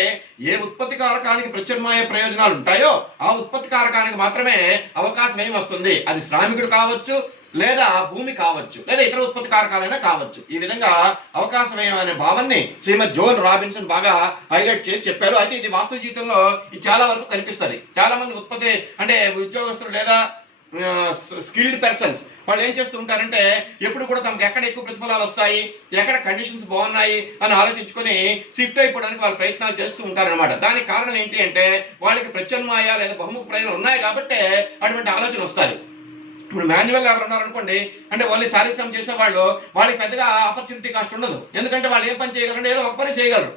ఏ ఉత్పత్తి కారకానికి ప్రత్యామ్నాయ ప్రయోజనాలు ఉంటాయో ఆ ఉత్పత్తి కారకానికి మాత్రమే అవకాశం ఏమి వస్తుంది. అది శ్రామికుడు కావచ్చు, లేదా భూమి కావచ్చు, లేదా ఇతర ఉత్పత్తి కారకాలైనా కావచ్చు. ఈ విధంగా అవకాశ వ్యయం అనే భావాన్ని శ్రీమద్ జోన్ రాబిన్సన్ బాగా హైలైట్ చేసి చెప్పారు. అయితే ఇది వాస్తవ జీవితంలో ఇది చాలా వరకు కనిపిస్తుంది. చాలా మంది ఉత్పత్తి అంటే ఉద్యోగస్తులు లేదా స్కిల్డ్ పర్సన్స్ వాళ్ళు ఏం చేస్తూ ఉంటారంటే ఎప్పుడు కూడా తమకు ఎక్కడ ఎక్కువ ప్రతిఫలాలు వస్తాయి, ఎక్కడ కండిషన్స్ బాగున్నాయి అని ఆలోచించుకొని షిఫ్ట్ అయిపోవడానికి వాళ్ళు ప్రయత్నాలు చేస్తూ ఉంటారనమాట. దానికి కారణం ఏంటి అంటే వాళ్ళకి ప్రత్యామ్నాయ లేదా బహుముఖ ప్రయోజనాలు ఉన్నాయి కాబట్టి అటువంటి ఆలోచన వస్తాయి. ఇప్పుడు మాన్యువల్ ఎవరు ఉన్నారనుకోండి, అంటే ఓన్లీ శారీరక శ్రమ చేసే వాళ్ళు వాళ్ళకి పెద్దగా ఆపర్చునిటీ కాస్ట్ ఉండదు. ఎందుకంటే వాళ్ళు ఏం పని చేయగలరు, ఏదో ఒక పని చేయగలరు.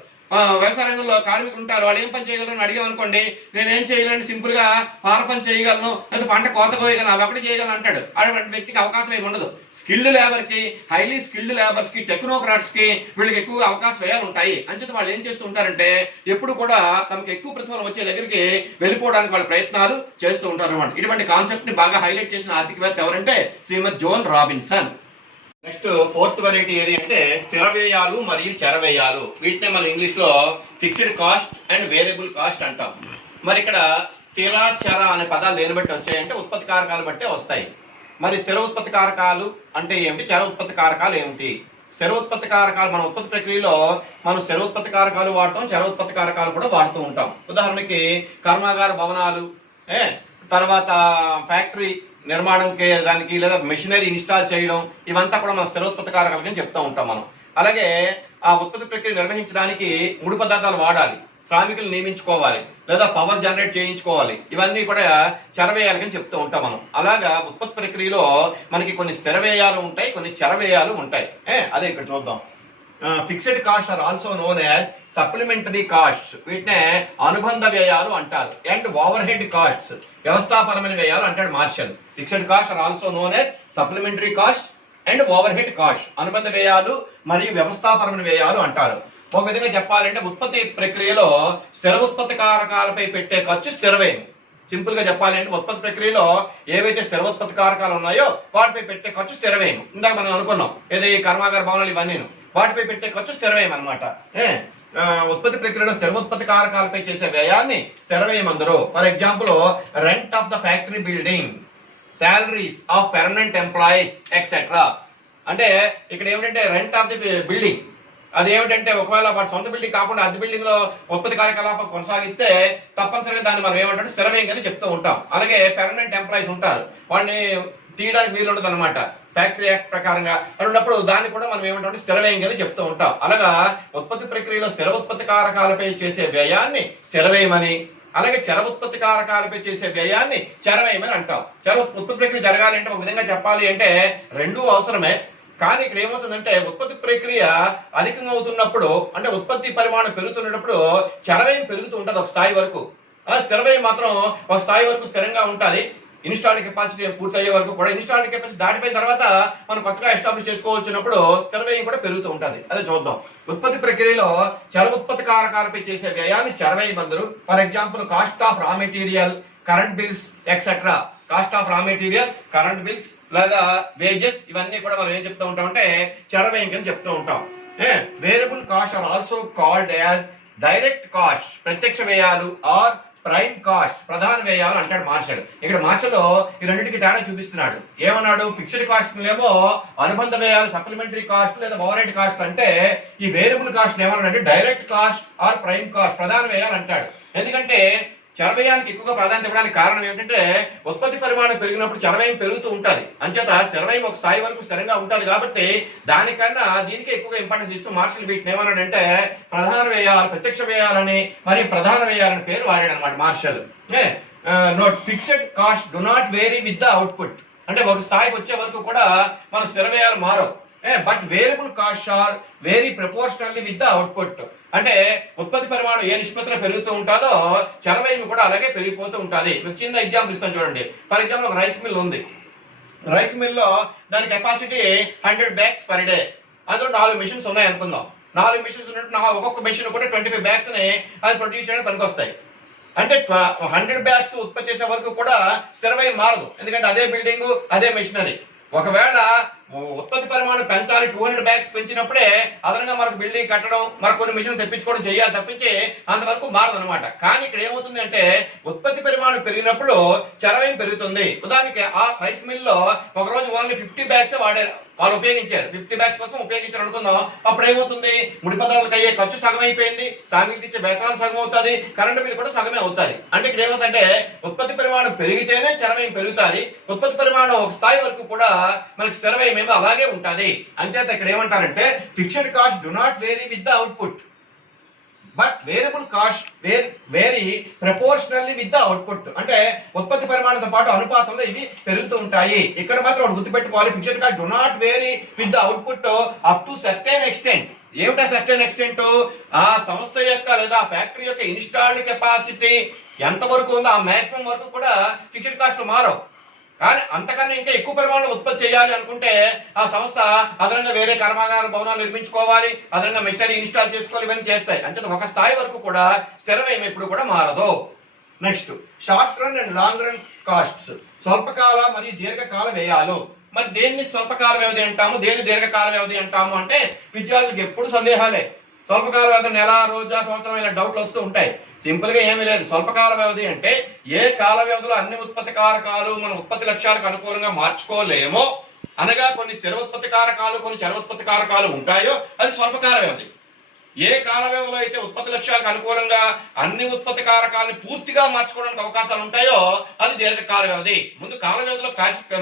వ్యవసాయ రంగంలో కార్మికులు ఉంటారు, వాళ్ళు ఏం పని చేయగలరు అడిగాం అనుకోండి, నేనేం చేయగలను, సింపుల్ గా పార పని చేయగలను, లేదా పంట కోత కోయగలను, అవి ఒకటి చేయగలను అంటాడు. అటువంటి వ్యక్తికి అవకాశం ఏమి ఉండదు. స్కిల్డ్ లేబర్ కి, హైలీ స్కిల్డ్ లేబర్స్ కి, టెక్నోక్రాట్స్ కి వీళ్ళకి ఎక్కువగా అవకాశ వ్యయాలు ఉంటాయి. అంచేత వాళ్ళు ఏం చేస్తూ ఉంటారంటే ఎప్పుడు కూడా తమకు ఎక్కువ ప్రతిఫలం వచ్చే దగ్గరికి వెళ్ళిపోవడానికి వాళ్ళు ప్రయత్నాలు చేస్తూ ఉంటారు అనమాట. ఇటువంటి కాన్సెప్ట్ ని బాగా హైలైట్ చేసిన ఆర్థికవేత్త ఎవరంటే శ్రీమద్ Joan Robinson. Next fourth variety ఏది అంటే స్థిర వ్యయాలు మరియు చర వ్యయాలు. వీటినే మనం ఇంగ్లీష్ లో fixed cost and variable cost అంటాం. మరి ఇక్కడ స్థిర చర అనే పదాలు దేని బట్టి వచ్చాయంటే ఉత్పత్తి కారకాలు బట్టే వస్తాయి. మరి స్థిర ఉత్పత్తి కారకాలు అంటే ఏమిటి, చర ఉత్పత్తి కారకాలు ఏమిటి? స్థిర ఉత్పత్తి కారకాలు మన ఉత్పత్తి ప్రక్రియలో మనం స్థిర ఉత్పత్తి కారకాలు వాడతాం, చర ఉత్పత్తి కారకాలు కూడా వాడుతూ ఉంటాం. ఉదాహరణకి కర్మాగార భవనాలు, తర్వాత ఫ్యాక్టరీ నిర్మాణం దానికి లేదా మెషినరీ ఇన్స్టాల్ చేయడం, ఇవంతా కూడా మన స్థిరోత్పత్తి కారకాలని చెప్తూ ఉంటాం మనం. అలాగే ఆ ఉత్పత్తి ప్రక్రియ నిర్వహించడానికి ముడి పదార్థాలు వాడాలి, శ్రామికులు నియమించుకోవాలి, లేదా పవర్ జనరేట్ చేయించుకోవాలి. ఇవన్నీ కూడా చర వ్యయాలని చెప్తూ ఉంటాం మనం. అలాగా ఉత్పత్తి ప్రక్రియలో మనకి కొన్ని స్థిర వ్యయాలు ఉంటాయి, కొన్ని చర వ్యయాలు ఉంటాయి. అదే ఇక్కడ చూద్దాం. Fixed cost are also known as supplementary cost, వీటినే అనుబంధ వ్యయాలు అంటారు. అండ్ ఓవర్ హెడ్ కాస్ట్, వ్యవస్థాపరమైన వ్యయాలు అంటాడు Marshall. Fixed cost are also known as supplementary cost and overhead cost, అనుబంధ వ్యయాలు మరియు వ్యవస్థాపరమైన వ్యయాలు అంటారు. ఒక విధంగా చెప్పాలంటే ఉత్పత్తి ప్రక్రియలో స్థిర ఉత్పత్తి కారకాలపై పెట్టే ఖర్చు స్థిర వ్యయం. సింపుల్ గా చెప్పాలంటే ఉత్పత్తి ప్రక్రియలో ఏవైతే స్థిర ఉత్పత్తి కారకాలు ఉన్నాయో వాటిపై పెట్టే ఖర్చు స్థిర వ్యయం. ఇందాక మనం అనుకున్నాం ఏదో ఈ కర్మాగార భవనాలు ఇవన్నీ వాటిపై పెట్టే ఖర్చు స్థిర వ్యయం అనమాట. ఉత్పత్తి ప్రక్రియలో స్థిర ఉత్పత్తి కారకాలపై చేసే వ్యయాన్ని స్థిర వ్యయం అందరూ. For example rent of the factory building, salaries of permanent employees etcetera. అంటే ఇక్కడ ఏమిటంటే రెంట్ ఆఫ్ ది బిల్డింగ్, అదేమిటంటే ఒకవేళ వాటి సొంత బిల్డింగ్ కాకుండా అద్దె బిల్డింగ్ లో ఉత్పత్తి కార్యకలాపం కొనసాగిస్తే తప్పనిసరిగా దాన్ని మనం ఏమంటే స్థిర వ్యయం కింద చెప్తూ ఉంటాం. అలాగే పర్మనెంట్ ఎంప్లాయీస్ ఉంటారు, వాళ్ళని తీయడానికి వీలు ఉండదు అనమాట ఫ్యాక్టరీ యాక్ట్ ప్రకారంగా. అన్నప్పుడు దాన్ని కూడా మనం ఏమంటే స్థిర వ్యయం కింద చెప్తూ ఉంటాం. అలాగా ఉత్పత్తి ప్రక్రియలో స్థిర ఉత్పత్తి కారకాలపై చేసే వ్యయాన్ని స్థిర వ్యయమని, అలాగే చర ఉత్పత్తి కారకాలపై చేసే వ్యయాన్ని చర వ్యయమని అంటాం. చర ఉత్పత్తి ప్రక్రియ జరగాలంటే ఒక విధంగా చెప్పాలి అంటే రెండూ అవసరమే. కానీ ఇక్కడ ఏమవుతుందంటే ఉత్పత్తి ప్రక్రియ అధికంగా అవుతున్నప్పుడు, అంటే ఉత్పత్తి పరిమాణం పెరుగుతున్నప్పుడు చర వ్యయం పెరుగుతూ ఉంటుంది ఒక స్థాయి వరకు. స్థిర వ్యయం మాత్రం ఒక స్థాయి వరకు స్థిరంగా ఉంటుంది. ఇన్స్టాల్ కెపాసిటీ పూర్తయ్యే వరకు కూడా. ఇన్స్టాల్ కెపాసిటీ దాటిపోయిన తర్వాత మనం కొత్తగా ఎస్టాబ్లిష్ చేసుకోవచ్చినప్పుడు స్థిర వ్యయం కూడా పెరుగుతూ ఉంటుంది. అదే చూద్దాం. ఉత్పత్తి ప్రక్రియలో చర ఉత్పత్తి కారకాలపై చేసే వ్యయాన్ని చర వ్యయం అందరూ. For example cost of raw material, current bills etcetera. Cost of raw material, current bills లేదా వేజెస్, ఇవన్నీ కూడా మనం ఏం చెప్తూ ఉంటామంటే చర వ్యయం కింద చెప్తూ ఉంటాం. Variable cost are also called as direct cost, ప్రత్యక్ష వ్యయాలు ఆర్ ప్రైమ్ కాస్ట్ ప్రధాన వ్యయాలు అంటాడు మార్షల్. ఇక్కడ మార్షల్ ఈ రెండింటికి తేడా చూపిస్తున్నాడు. ఏమన్నాడు? ఫిక్స్డ్ కాస్ట్ ఏమో అనుబంధ వ్యయాలు సప్లిమెంటరీ కాస్ట్ లేదా ఓవర్ కాస్ట్ అంటే, ఈ వేరియబుల్ కాస్ట్ ఏమన్నాడంటే direct cost or prime cost ప్రధాన వ్యయాలు అంటాడు. ఎందుకంటే చర వ్యయానికి ఎక్కువగా ప్రాధాన్యత ఇవ్వడానికి కారణం ఏమిటంటే ఉత్పత్తి పరిమాణం పెరిగినప్పుడు చర వ్యయం పెరుగుతూ ఉంటుంది. అంచేత స్థిర వ్యయం ఒక స్థాయి వరకు స్థిరంగా ఉంటుంది కాబట్టి దానికన్నా దీనికే ఎక్కువగా ఇంపార్టెన్స్ ఇస్తూ మార్షల్ వీటిని ఏమన్నాడంటే ప్రధాన వ్యయాలు, ప్రత్యక్ష వ్యయాలని మరియు ప్రధాన వ్యయాలని పేరు వాడాడు అనమాట Marshall. Note fixed cost do not vary with the output. అంటే ఒక స్థాయికి వచ్చే వరకు కూడా మన స్థిర వ్యయాలు మారవు. But variable cost are vary proportionally with the output. అంటే ఉత్పత్తి పరిమాణం ఏ నిష్పత్తిలో పెరుగుతూ ఉంటుందో చర వ్యయం కూడా అలాగే పెరిగిపోతూ ఉంటుంది. మీకు చిన్న ఎగ్జాంపుల్ ఇస్తాను చూడండి. ఫర్ ఎగ్జాంపుల్ ఒక రైస్ మిల్ ఉంది. రైస్ మిల్ లో దాని కెపాసిటీ 100 bags per day. అందులో 4 మిషన్స్ ఉన్నాయి అనుకుందాం. 4 మిషన్స్ ఉన్నట్టు ఒక్కొక్క మిషన్ కూడా 25 bags ని అది ప్రొడ్యూస్ చేయడానికి పనికొస్తాయి. అంటే 100 bags ఉత్పత్తి చేసే వరకు కూడా స్థిర వ్యయం మారదు. ఎందుకంటే అదే బిల్డింగ్, అదే మెషినరీ. ఒకవేళ ఉత్పత్తి పరిమాణం పెంచాలి, 200 bags పెంచినప్పుడే అదనంగా మనకు బిల్డింగ్ కట్టడం, మరి కొన్ని మిషన్లు తెప్పించుకోవడం చేయాలి తప్పించి అంతవరకు మారదు అనమాట. కానీ ఇక్కడ ఏమవుతుంది అంటే ఉత్పత్తి పరిమాణం పెరిగినప్పుడు చర వ్యయం పెరుగుతుంది. ఉదాహరణకి ఆ రైస్ మిల్ లో ఒక రోజు ఓన్లీ 50 bags వాడారు, వాళ్ళు ఉపయోగించారు. 50 bags కోసం ఉపయోగించారు అనుకుందాం. అప్పుడు ఏమవుతుంది? ముడి పదార్థాలకు అయ్యే ఖర్చు సగం అయిపోయింది, శ్రామికులకు ఇచ్చే వేతనాలు సగం అవుతుంది, కరెంటు బిల్లు కూడా సగమే అవుతుంది. అంటే ఇక్కడ ఏమవుతుందంటే ఉత్పత్తి పరిమాణం పెరిగితేనే చర వ్యయం పెరుగుతుంది. ఉత్పత్తి పరిమాణం ఒక స్థాయి వరకు కూడా మనకి స్థిర వ్యయం ఏమో అలాగే ఉంటుంది. అంచేత ఇక్కడ ఏమంటారంటే fixed cost do not vary with the output, but variable cost vary proportionally with the output. అంటే ఉత్పత్తి పరిమాణంతో పాటు అనుపాతంలో ఇవి పెరుగుతూ ఉంటాయి. ఇక్కడ మాత్రం ఒకటి గుర్తుపెట్టుకోవాలి, fixed cost do not vary with the output up to certain extent. ఏమిటా సర్టెన్ ఎక్స్టెంట్? ఆ సంస్థ యొక్క లేదా ఫ్యాక్టరీ యొక్క ఇన్స్టాల్డ్ కెపాసిటీ ఎంత వరకు ఉందో ఆ మాక్సిమం వరకు కూడా ఫిక్స్డ్ కాస్ట్ మారవు. కానీ అంతకన్నా ఇంకా ఎక్కువ పరిమాణంలో ఉత్పత్తి చేయాలి అనుకుంటే ఆ సంస్థ అదనంగా వేరే కర్మాగార భవనాలు నిర్మించుకోవాలి, అదనంగా మెషినరీ ఇన్స్టాల్ చేసుకోవాలి, ఇవన్నీ చేస్తాయి. అంటే ఒక స్థాయి వరకు కూడా స్థిర వ్యయం ఎప్పుడు కూడా మారదు. Next short run and long run costs, స్వల్పకాల మరియు దీర్ఘకాల వ్యయాలు. మరి దేన్ని స్వల్పకాల వ్యవధి అంటాము, దేన్ని దీర్ఘకాల వ్యవధి అంటాము అంటే విద్యార్థులకు ఎప్పుడు సందేహాలే. స్వల్పకాల వ్యవధి నెల, రోజా, సంవత్సరం ఇలా డౌట్లు వస్తూ ఉంటాయి. సింపుల్ గా ఏమీ లేదు. స్వల్పకాల వ్యవధి అంటే ఏ కాల వ్యవధిలో అన్ని ఉత్పత్తి కారకాలు మన ఉత్పత్తి లక్ష్యాలకు అనుకూలంగా మార్చుకోలేమో, అనగా కొన్ని స్థిర ఉత్పత్తి కారకాలు, కొన్ని చర ఉత్పత్తి కారకాలు ఉంటాయో అది స్వల్పకాల వ్యవధి. ఏ కాల వ్యవధిలో అయితే ఉత్పత్తి లక్ష్యాలకు అనుకూలంగా అన్ని ఉత్పత్తి కారకాలను పూర్తిగా మార్చుకోవడానికి అవకాశాలు ఉంటాయో అది దీర్ఘకాల వ్యవధి. ముందు కాల వ్యవధిలో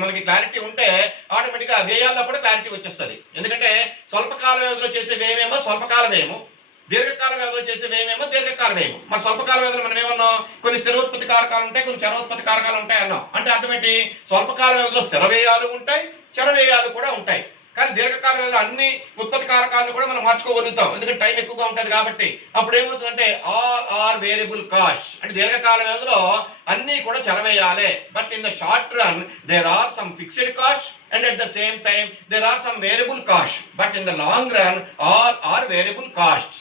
మనకి క్లారిటీ ఉంటే ఆటోమేటిక్ గా వ్యయాల్లో కూడా క్లారిటీ వచ్చేస్తుంది. ఎందుకంటే స్వల్పకాల వ్యవధిలో చేసే వ్యయమేమో స్వల్పకాల వ్యయము, దీర్ఘకాల వ్యవధిలో చేసే వ్యయమేమో దీర్ఘకాల వ్యయము. మరి స్వల్పకాల వ్యవధిలో మనం ఏమన్నాం? కొన్ని స్థిరోత్పత్తి కారకాలు ఉంటాయి, కొన్ని చరోత్పత్తి కారకాలు ఉంటాయి అన్నాం. అంటే అర్థం ఏంటి? స్వల్పకాల వ్యవధిలో స్థిర వ్యయాలు ఉంటాయి, చర వ్యయాలు కూడా ఉంటాయి. కానీ దీర్ఘకాల వ్యవధిలో అన్ని ఉత్పత్తి కారకాలను కూడా మనం మార్చుకోగలుగుతాం, ఎందుకంటే టైం ఎక్కువగా ఉంటుంది కాబట్టి. అప్పుడు ఏమవుతుందంటే ఆల్ ఆర్ వేరియబుల్ కాస్ట్. అంటే దీర్ఘకాల వ్యవధిలో అన్ని కూడా చర వ్యయాలే. But in the short run there are some fixed cost and at the same time there are some variable costs, but in the long run all are variable costs.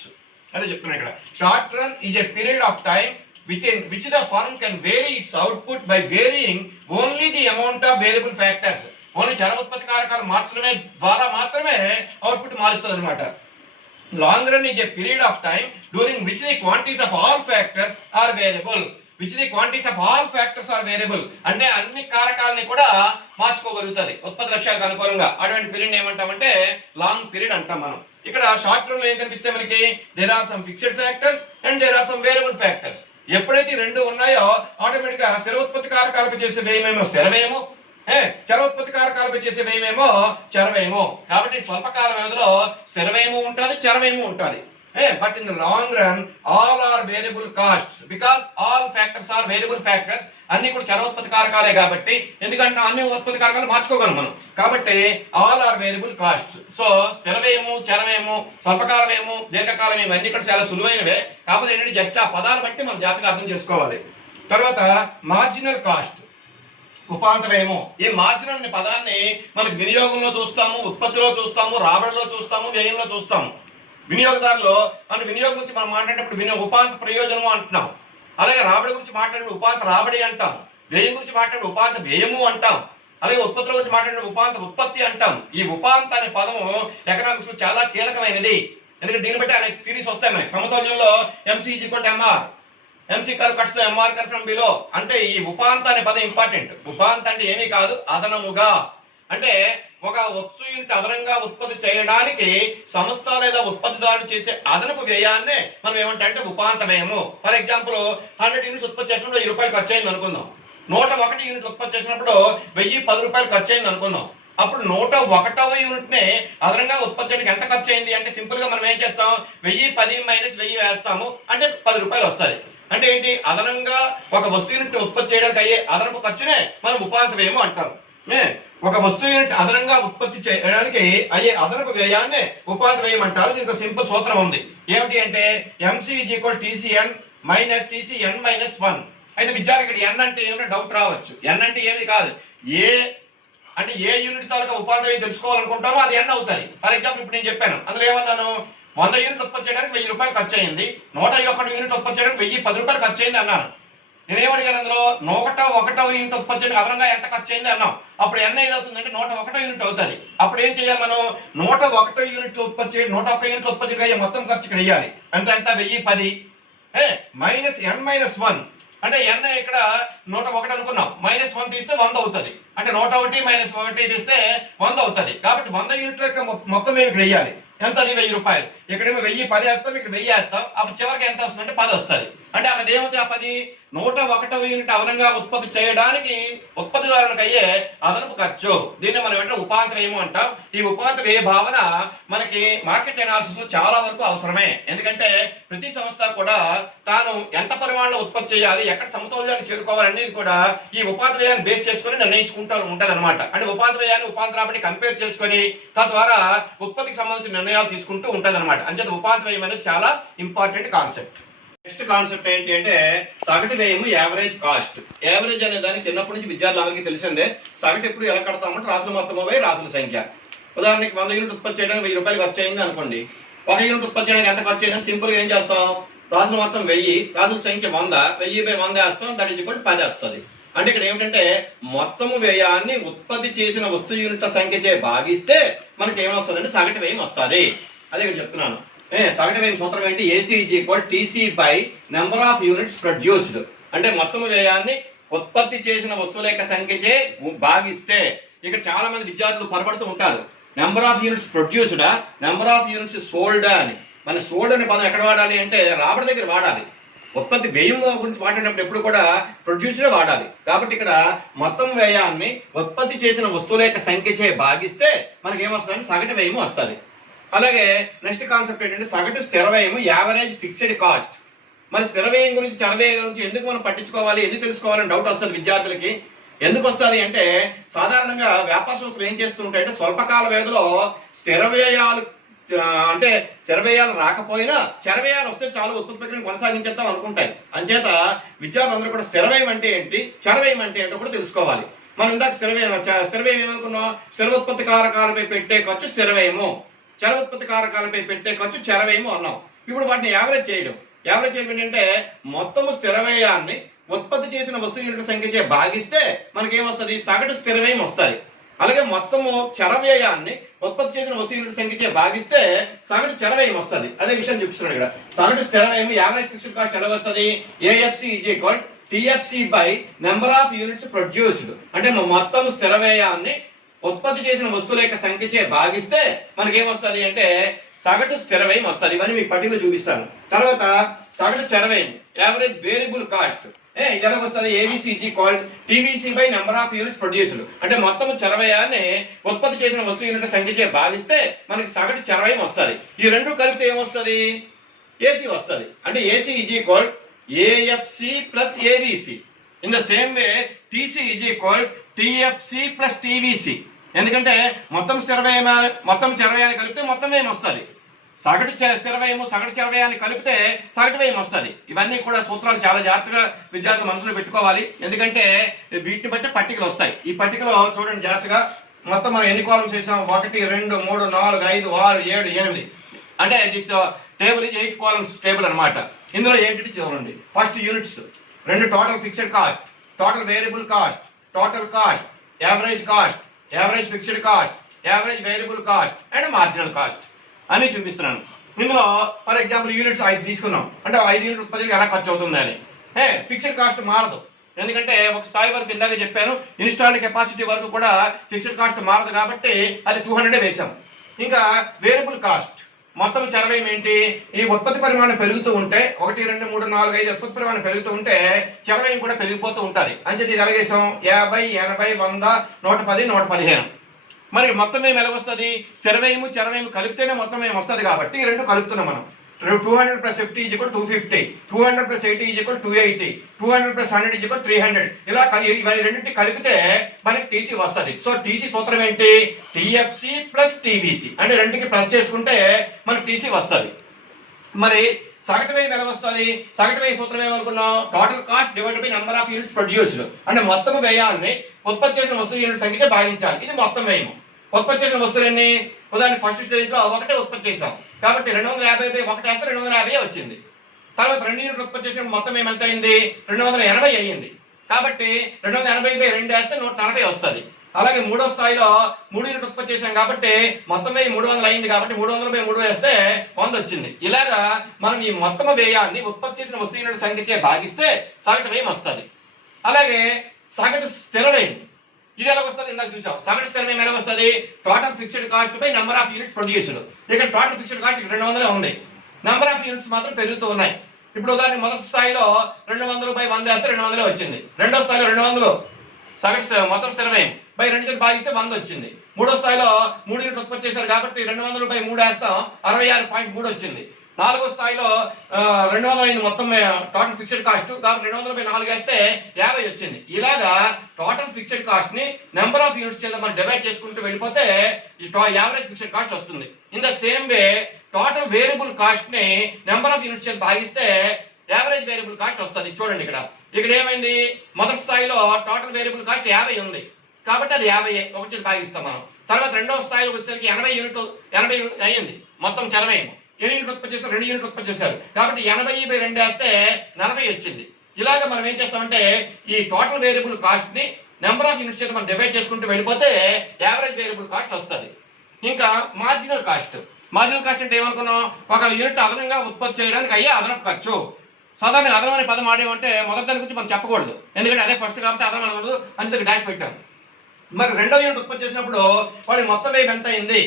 అదే చెప్తున్నా ఇక్కడ. Short run is a period of time within which the firm can vary its output by varying only the amount of variable factors. Only చర ఉత్పత్తి కారకాలు మార్చడమే ద్వారా మాత్రమే అవుట్పుట్ మారుస్తుంది అనమాట. Long run is a period of time during which the quantities of all factors are variable. which the quantities of all factors are variable. అంటే అన్ని కారకాలని కూడా మార్చుకోగలుగుతుంది ఉత్పత్తి లక్ష్యాలకు అనుకూలంగా. అటువంటి పీరియడ్ ఏమంటామంటే లాంగ్ పీరియడ్ అంటాం మనం. ఇక్కడ షార్ట్ రన్ లో ఏం కనిపిస్తే మనకి there are some fixed factors and there are some variable factors. ఎప్పుడైతే రెండు ఉన్నాయో ఆటోమేటిక్ గా స్థిర ఉత్పత్తి కారకాలకు చేసే వ్యయమేమో స్థిర వ్యయము, చర ఉత్పత్తి కారకాలకు చేసే వ్యయమేమో చర వ్యయము. కాబట్టి స్వల్పకాల వ్యవధిలో స్థిర వ్యయము ఉంటుంది, చర వ్యయము ఉంటుంది. But in the long run all are variable costs because all factors are variable factors. అన్ని కూడా చర ఉత్పత్తి కారకాలే కాబట్టి, ఎందుకంటే అన్ని ఉత్పత్తి కారకాలు మార్చుకోగలం మనం కాబట్టి all are variable costs. So స్థిర వ్యయము, చర వ్యయము, స్వల్పకాల వ్యయము, దీర్ఘకాల వ్యయం అన్ని కూడా చాలా సులువైనవే. కాకపోతే ఏంటంటే జస్ట్ ఆ పదాలు బట్టి మనం జాగ్రత్తగా అర్థం చేసుకోవాలి. తర్వాత మార్జినల్ కాస్ట్, ఉపాంత వ్యయము. ఈ మార్జినల్ అనే పదాన్ని మనకి వినియోగంలో చూస్తాము, ఉత్పత్తిలో చూస్తాము, రాబడిలో చూస్తాము, వ్యయంలో చూస్తాము. వినియోగదారులో మన వినియోగం గురించి మనం మాట్లాడేటప్పుడు ఉపాంత ప్రయోజనము అంటున్నాం. అలాగే రాబడి గురించి మాట్లాడినప్పుడు ఉపాంత రాబడి అంటాం, వ్యయం గురించి మాట్లాడినప్పుడు ఉపాంత వ్యయము అంటాం, అలాగే ఉత్పత్తుల గురించి మాట్లాడినప్పుడు ఉపాంత ఉత్పత్తి అంటాం. ఈ ఉపాంత అనే పదము ఎకనామిక్స్ లో చాలా కీలకమైనది. ఎందుకంటే దీన్ని బట్టి అనేక థియరీస్ వస్తాయి మనకి. సమతౌల్యంలో MC = MR, MC curve cuts the MR curve from below. అంటే ఈ ఉపాంత అనే పదం ఇంపార్టెంట్. ఉపాంత అంటే ఏమీ కాదు, అదనముగా. అంటే ఒక వస్తువు యూనిట్ అదనంగా ఉత్పత్తి చేయడానికి సంస్థ లేదా ఉత్పత్తిదారుడు చేసే అదనపు వ్యయాన్నే మనం ఏమంటే ఉపాంత వ్యయము. ఫర్ ఎగ్జాంపుల్ 100 యూనిట్స్ ఉత్పత్తి చేసినప్పుడు 1000 రూపాయలు ఖర్చు అయింది అనుకుందాం. 101 యూనిట్ ఉత్పత్తి చేసినప్పుడు 1010 రూపాయలు ఖర్చు అయింది అనుకుందాం. అప్పుడు 101వ యూనిట్ ని అదనంగా ఉత్పత్తి చేయడానికి ఎంత ఖర్చు అయింది అంటే సింపుల్ గా మనం ఏం చేస్తాం, 1010 మైనస్ 1000 వేస్తాము, అంటే 10 రూపాయలు వస్తుంది. అంటే ఏంటి, అదనంగా ఒక వస్తువు యూనిట్ ఉత్పత్తి చేయడానికి అయ్యే అదనపు ఖర్చునే మనం ఉపాంత వ్యయము అంటాం. ఒక వస్తువు యూనిట్ అదనంగా ఉత్పత్తి చేయడానికి అయ్యే అదనపు వ్యయాన్ని ఉపాంత వ్యయం అంటారు. దీనికి సింపుల్ సూత్రం ఉంది. ఏమిటి అంటే MC = TCN minus TCN minus 1. అయితే విద్యార్థి ఇక్కడ N అంటే ఏమిటో డౌట్ రావచ్చు. N అంటే ఏమి కాదు, అంటే ఏ యూనిట్ తాలూకా ఉపాంత వ్యయం తెలుసుకోవాలనుకుంటామో అది N అవుతుంది. ఫర్ ఎగ్జాంపుల్ ఇప్పుడు నేను చెప్పాను, అందులో ఏమన్నాను, 100 యూనిట్ ఉత్పత్తి చేయడానికి 1000 రూపాయలు ఖర్చు అయింది, 101 యూనిట్ ఉత్పత్తి చేయడానికి 1010 రూపాయలు ఖర్చు అయింది అన్నాను. నేనేమడిగాను, అందులో 101వ యూనిట్ ఉత్పత్తి చేయడానికి అదనంగా ఎంత ఖర్చు అయింది అన్నాం. అప్పుడు N ఏదవుతుందంటే 101 యూనిట్ అవుతుంది. అప్పుడు ఏం చేయాలి, మనం 101 యూనిట్ ఉత్పత్తి 101 యూనిట్ ఉత్పత్తి అయ్యే మొత్తం ఖర్చు ఇక్కడ వేయాలి. అంటే ఎంత, 1010 మైనస్ N మైనస్ 1. అంటే N ఇక్కడ 101 అనుకున్నాం, మైనస్ 1 తీస్తే 100 అవుతుంది. అంటే 101 మైనస్ 1 తీస్తే 100 అవుతుంది. కాబట్టి 100 యూనిట్ల యొక్క మొత్తం ఏమి ఇక్కడ వేయాలి, ఎంత, 1000 రూపాయలు. ఇక్కడేమో 1010 వేస్తాం, ఇక్కడ 1000 వేస్తాం. అప్పుడు చివరికి ఎంత వస్తుంది అంటే 10 వస్తుంది. అంటే అక్కడ ఏమవుతుంది, ఆ 10 101వ యూనిట్ అదనంగా ఉత్పత్తి చేయడానికి ఉత్పత్తిదారునికి అయ్యే అదనపు ఖర్చు. దీన్ని మనం ఏంటంటే ఉపాంత వ్యయము అంటాం. ఈ ఉపాంత వ్యయ భావన మనకి మార్కెట్ అనాలిసిస్ లో చాలా వరకు అవసరమే. ఎందుకంటే ప్రతి సంస్థ కూడా తాను ఎంత పరిమాణంలో ఉత్పత్తి చేయాలి, ఎక్కడ సమతౌల్యాన్ని చేరుకోవాలి అనేది కూడా ఈ ఉపాంత వ్యయాన్ని బేస్ చేసుకుని నిర్ణయించుకుంటూ ఉంటది అనమాట. అంటే ఉపాంత వ్యయాన్ని ఉపాంత రాబడిని కంపేర్ చేసుకుని తద్వారా ఉత్పత్తికి సంబంధించిన నిర్ణయాలు తీసుకుంటూ ఉంటది అనమాట. అంచేత ఉపాంత వ్యయం అనేది చాలా ఇంపార్టెంట్ కాన్సెప్ట్. నెక్స్ట్ కాన్సెప్ట్ ఏంటి అంటే సగటు వ్యయము, యావరేజ్ కాస్ట్. యావరేజ్ అనే దానికి చిన్నప్పటి నుంచి విద్యార్థులందరికీ తెలిసిందే. సగటు ఎప్పుడు ఎలా కడతామంటే రాసుల మొత్తం బై రాసుల సంఖ్య. ఉదాహరణకి 100 యూనిట్ ఉత్పత్తి చేయడానికి 1000 రూపాయలు ఖర్చు అయింది అనుకోండి. 1 యూనిట్ ఉత్పత్తి చేయడానికి ఎంత ఖర్చు అయిందని సింపుల్ గా ఏం చేస్తాం, రాసుల మొత్తం 1000, రాసుల సంఖ్య 100, 1000/100 వేస్తాం, దట్ ఈజ్ ఈక్వల్ టు 10 వస్తుంది. అంటే ఇక్కడ ఏమిటంటే మొత్తము వ్యయాన్ని ఉత్పత్తి చేసిన వస్తు యూనిట్ల సంఖ్యచే భాగిస్తే మనకి ఏమొస్తుందంటే సగటు వ్యయం వస్తుంది. అదే ఇక్కడ చెప్తున్నాను. సగటు వ్యయం సూత్రం ఏంటి, AC = TC by number of units produced. అంటే మొత్తము వ్యయాన్ని ఉత్పత్తి చేసిన వస్తువుల యొక్క సంఖ్యచే భాగిస్తే. ఇక్కడ చాలా మంది విద్యార్థులు పొరపడుతూ ఉంటారు, నెంబర్ ఆఫ్ యూనిట్స్ ప్రొడ్యూస్డా, నెంబర్ ఆఫ్ యూనిట్స్ సోల్డా అని. మన సోల్డ్ అనే పదం ఎక్కడ వాడాలి అంటే రాబడి దగ్గర వాడాలి. ఉత్పత్తి వ్యయం గురించి మాట్లాడినప్పుడు ఎప్పుడు కూడా ప్రొడ్యూసర్ వాడాలి. కాబట్టి ఇక్కడ మొత్తం వ్యయాన్ని ఉత్పత్తి చేసిన వస్తువుల యొక్క సంఖ్యచే భాగిస్తే మనకి ఏమొస్తుందంటే సగటు వ్యయం వస్తుంది. అలాగే నెక్స్ట్ కాన్సెప్ట్ ఏంటంటే సగటు స్థిర వ్యయము, యావరేజ్ ఫిక్స్డ్ కాస్ట్. మరి స్థిర వ్యయం గురించి, చర వ్యయం గురించి ఎందుకు మనం పట్టించుకోవాలి, ఎందుకు తెలుసుకోవాలని డౌట్ వస్తుంది విద్యార్థులకి. ఎందుకు వస్తుంది అంటే సాధారణంగా వ్యాపార సంస్థలు ఏం చేస్తూ ఉంటాయంటే స్వల్పకాల వ్యవధిలో స్థిర వ్యయాలు అంటే స్థిర వ్యయాలు రాకపోయినా చర వ్యయాలు వస్తే చాలు ఉత్పత్తి ప్రక్రియను కొనసాగించేద్దాం అనుకుంటాయి. అంచేత విద్యార్థులందరూ కూడా స్థిర వ్యయం అంటే ఏంటి, చర వ్యయం అంటే ఏంటో కూడా తెలుసుకోవాలి. మనం ఇందాక స్థిర వ్యయం ఏమనుకున్నాం, స్థిర ఉత్పత్తి కారకాలపై పెట్టే ఖర్చు స్థిర వ్యయము, చర ఉత్పత్తి కారకాలపై పెట్టే ఖర్చు చర వ్యయము అన్నాం. ఇప్పుడు వాటిని యావరేజ్ చేయడం. యావరేజ్ చేయడం ఏంటంటే మొత్తము స్థిర వ్యయాన్ని ఉత్పత్తి చేసిన వస్తు యూనిట్ల సంఖ్యచే భాగిస్తే మనకి ఏమొస్తుంది, సగటు స్థిర వ్యయం వస్తుంది. అలాగే మొత్తము చర వ్యయాన్ని ఉత్పత్తి చేసిన వస్తు యూనిట్ల సంఖ్యచే భాగిస్తే సగటు చర వ్యయం వస్తుంది. అదే విషయం చూపిస్తున్నాడు ఇక్కడ. సగటు స్థిర వ్యయం, యావరేజ్ ఫిక్స్డ్ కాస్ట్ ఎలా వస్తుంది, AFC = TFC by number of units produced. అంటే మొత్తం స్థిర వ్యయాన్ని ఉత్పత్తి చేసిన వస్తువుల యొక్క సంఖ్యచే భాగిస్తే మనకి ఏమొస్తుంది అంటే సగటు స్థిర వ్యయం వస్తుంది. ఇవన్నీ మీకు పట్టికలో చూపిస్తాను. తర్వాత సగటు చర వ్యయం, యావరేజ్ వేరియబుల్ కాస్ట్. ఇది ఎలా వస్తుంది, ABC = TVC by number of units produced. అంటే మొత్తం చర వ్యయాన్ని ఉత్పత్తి చేసిన వస్తు యూనిట్ల సంఖ్యచే భాగిస్తే మనకి సగటు చర వ్యయం వస్తుంది. ఈ రెండు కలిపితే ఏమొస్తుంది, AC వస్తుంది. అంటే AC = AFC + AVC. In the same way TC = TFC + TVC. ఎందుకంటే మొత్తం స్థిర వ్యయం, మొత్తం చర వ్యయాన్ని కలిపితే మొత్తం వ్యయం వస్తుంది. సగటు స్థిర వ్యయము, సగటు చర వ్యయాన్ని కలిపితే సగటు వ్యయం వస్తుంది. ఇవన్నీ కూడా సూత్రాలు చాలా జాగ్రత్తగా విద్యార్థులు మనసులో పెట్టుకోవాలి. ఎందుకంటే వీటిని బట్టి పట్టికలు వస్తాయి. ఈ పట్టికలో చూడండి జాగ్రత్తగా, మొత్తం మనం ఎన్ని కాలమ్స్ వేసాం, 1 2 3 4 5 6 7 8. అంటే టేబుల్ 8 కాలమ్స్ టేబుల్ అనమాట. ఇందులో ఏంటి చూడండి, first units, 2 total fixed cost, total variable cost, total cost, average cost, average fixed cost, average variable cost and marginal cost అని చూపిస్తున్నాను. ఇందులో ఫర్ ఎగ్జాంపుల్ యూనిట్స్ 5 తీసుకున్నాం. అంటే 5 యూనిట్ ఉత్పత్తికి ఎలా ఖర్చు అవుతుంది అని. ఫిక్స్డ్ కాస్ట్ మారదు. ఎందుకంటే ఒక స్థాయి వరకు ఇందాక చెప్పాను, ఇన్స్టాల్డ్ కెపాసిటీ వరకు కూడా ఫిక్స్డ్ కాస్ట్ మారదు కాబట్టి అది 200 వేసాం. ఇంకా వేరియబుల్ కాస్ట్ మొత్తం చరవేం ఏంటి? ఈ ఉత్పత్తి పరిమాణం పెరుగుతూ ఉంటే 1, 2, 3, 4, 5 ఉత్పత్తి పరిమాణం పెరుగుతూ ఉంటే చరవేం కూడా పెరిగిపోతూ ఉంటుంది. అంచేది ఇది ఎలాగేసాం? 50, 80, 100, 110, 115. మరి మొత్తం ఏం ఎలాగొస్తుంది? స్థిరవ్యయము చరవ్యయము కలిపితేనే మొత్తం ఏం వస్తుంది కాబట్టి ఈ రెండు కలుపుతున్నాం మనం. 200 + 50 = 250, 200 + 80 = 280, 200 + 100 = 300. ఇలా ఇవన్నీ రెండింటి కలిపితే మనకి టీసీ వస్తుంది. సో టీసీ సూత్రం ఏంటి? టీఎఫ్సి + టీవీసీ అంటే రెండుకి ప్లస్ చేసుకుంటే మనకి టీసీ వస్తుంది. మరి సగటు వ్యయం ఎలా వస్తుంది? సగటు వ్యయ సూత్రం ఏమనుకున్నాం? Total cost divided by number of units produced. అంటే మొత్తం వ్యయాన్ని ఉత్పత్తి చేసిన వస్తువు యూనిట్ సంఖ్యతో భాగించాలి. ఇది మొత్తం వ్యయం. ఉత్పత్తి చేసిన వస్తువులన్నీ ఉదాహరణ ఫస్ట్ స్టేజ్ లో ఒకటే ఉత్పత్తి చేసాం కాబట్టి 250 × 1 వేస్తే 250 వచ్చింది. తర్వాత 2 యూనిట్లు ఉత్పత్తి చేసిన మొత్తం ఏమంత అయింది? 280 అయ్యింది. కాబట్టి 280 / 2 వేస్తే 140 వస్తుంది. అలాగే మూడో స్థాయిలో 3 యూనిట్లు ఉత్పత్తి చేసాం కాబట్టి మొత్తం వ్యయం 300 అయింది కాబట్టి 300/3 వేస్తే 100 వచ్చింది. ఇలాగా మనం ఈ మొత్తం వ్యయాన్ని ఉత్పత్తి చేసిన వస్తువు యూనిట్ సంఖ్యచే భాగిస్తే సగటు వ్యయం వస్తుంది. అలాగే సగటు స్థిర వ్యయం ఇది ఎలా వస్తుంది? ఇందాక చూసాం. సగటు స్థిర వ్యయం ఎలా వస్తుంది? Total fixed cost by number of units produced. ఇక్కడ టోటల్ ఫిక్స్డ్ కాస్ట్ 200 ఉంది, నెంబర్ ఆఫ్ యూనిట్స్ మాత్రం పెరుగుతూ ఉన్నాయి. ఇప్పుడు ఉదాహరణ మొదటి స్థాయిలో 200/100 వేస్తే 200 వచ్చింది. రెండో స్థాయిలో 200 సగటు మొత్తం స్థిర వ్యయం బై 2 భాగిస్తే 100 వచ్చింది. మూడో స్థాయిలో 3 యూనిట్లు ఉత్పత్తి చేశారు కాబట్టి 200/3 వేస్తాం 66.3 వచ్చింది. నాలుగో స్థాయిలో 200 అయింది మొత్తం టోటల్ ఫిక్స్డ్ కాస్ట్ కాబట్టి 200/4 వేస్తే 50 వచ్చింది. ఇలాగా టోటల్ ఫిక్స్డ్ కాస్ట్ ని నెంబర్ ఆఫ్ యూనిట్స్ చేత మనం డివైడ్ చేసుకుంటూ వెళ్ళిపోతే ఈ యావరేజ్ ఫిక్స్డ్ కాస్ట్ వస్తుంది. In the same way total variable cost ని నెంబర్ ఆఫ్ యూనిట్స్ చేత భాగిస్తే యావరేజ్ వేరియబుల్ కాస్ట్ వస్తుంది. చూడండి ఇక్కడ ఏమైంది? మొదటి స్థాయిలో టోటల్ వేరియబుల్ కాస్ట్ 50 ఉంది కాబట్టి అది 50 ఒకటి భాగిస్తాం మనం. తర్వాత రెండవ స్థాయిలో వచ్చేసరికి 80 అయ్యింది మొత్తం చరవేయం. 7 యూనిట్లు ఉత్పత్తి చేశారు, 2 యూనిట్లు ఉత్పత్తి చేశారు కాబట్టి 80/2 వేస్తే 40 వచ్చింది. ఇలాగ మనం ఏం చేస్తామంటే ఈ టోటల్ వేరియబుల్ కాస్ట్ ని నెంబర్ ఆఫ్ యూనిట్స్ చేత మనం డివైడ్ చేసుకుంటూ వెళ్ళిపోతే యావరేజ్ వేరియబుల్ కాస్ట్ వస్తుంది. ఇంకా మార్జినల్ కాస్ట్ అంటే ఏమనుకున్నాం? ఒక యూనిట్ అదనంగా ఉత్పత్తి చేయడానికి అయ్యే అదనపు ఖర్చు. సాధారణ అదనం అనే పదం ఆడేమంటే మొదటి దాని గురించి మనం చెప్పకూడదు, ఎందుకంటే అదే ఫస్ట్ కాబట్టి అదనం అనకూడదు, అందుకే డాష్ పెట్టాం. మరి రెండో యూనిట్ ఉత్పత్తి చేసినప్పుడు వాడి మొత్తం వ్యయం ఎంత అయింది?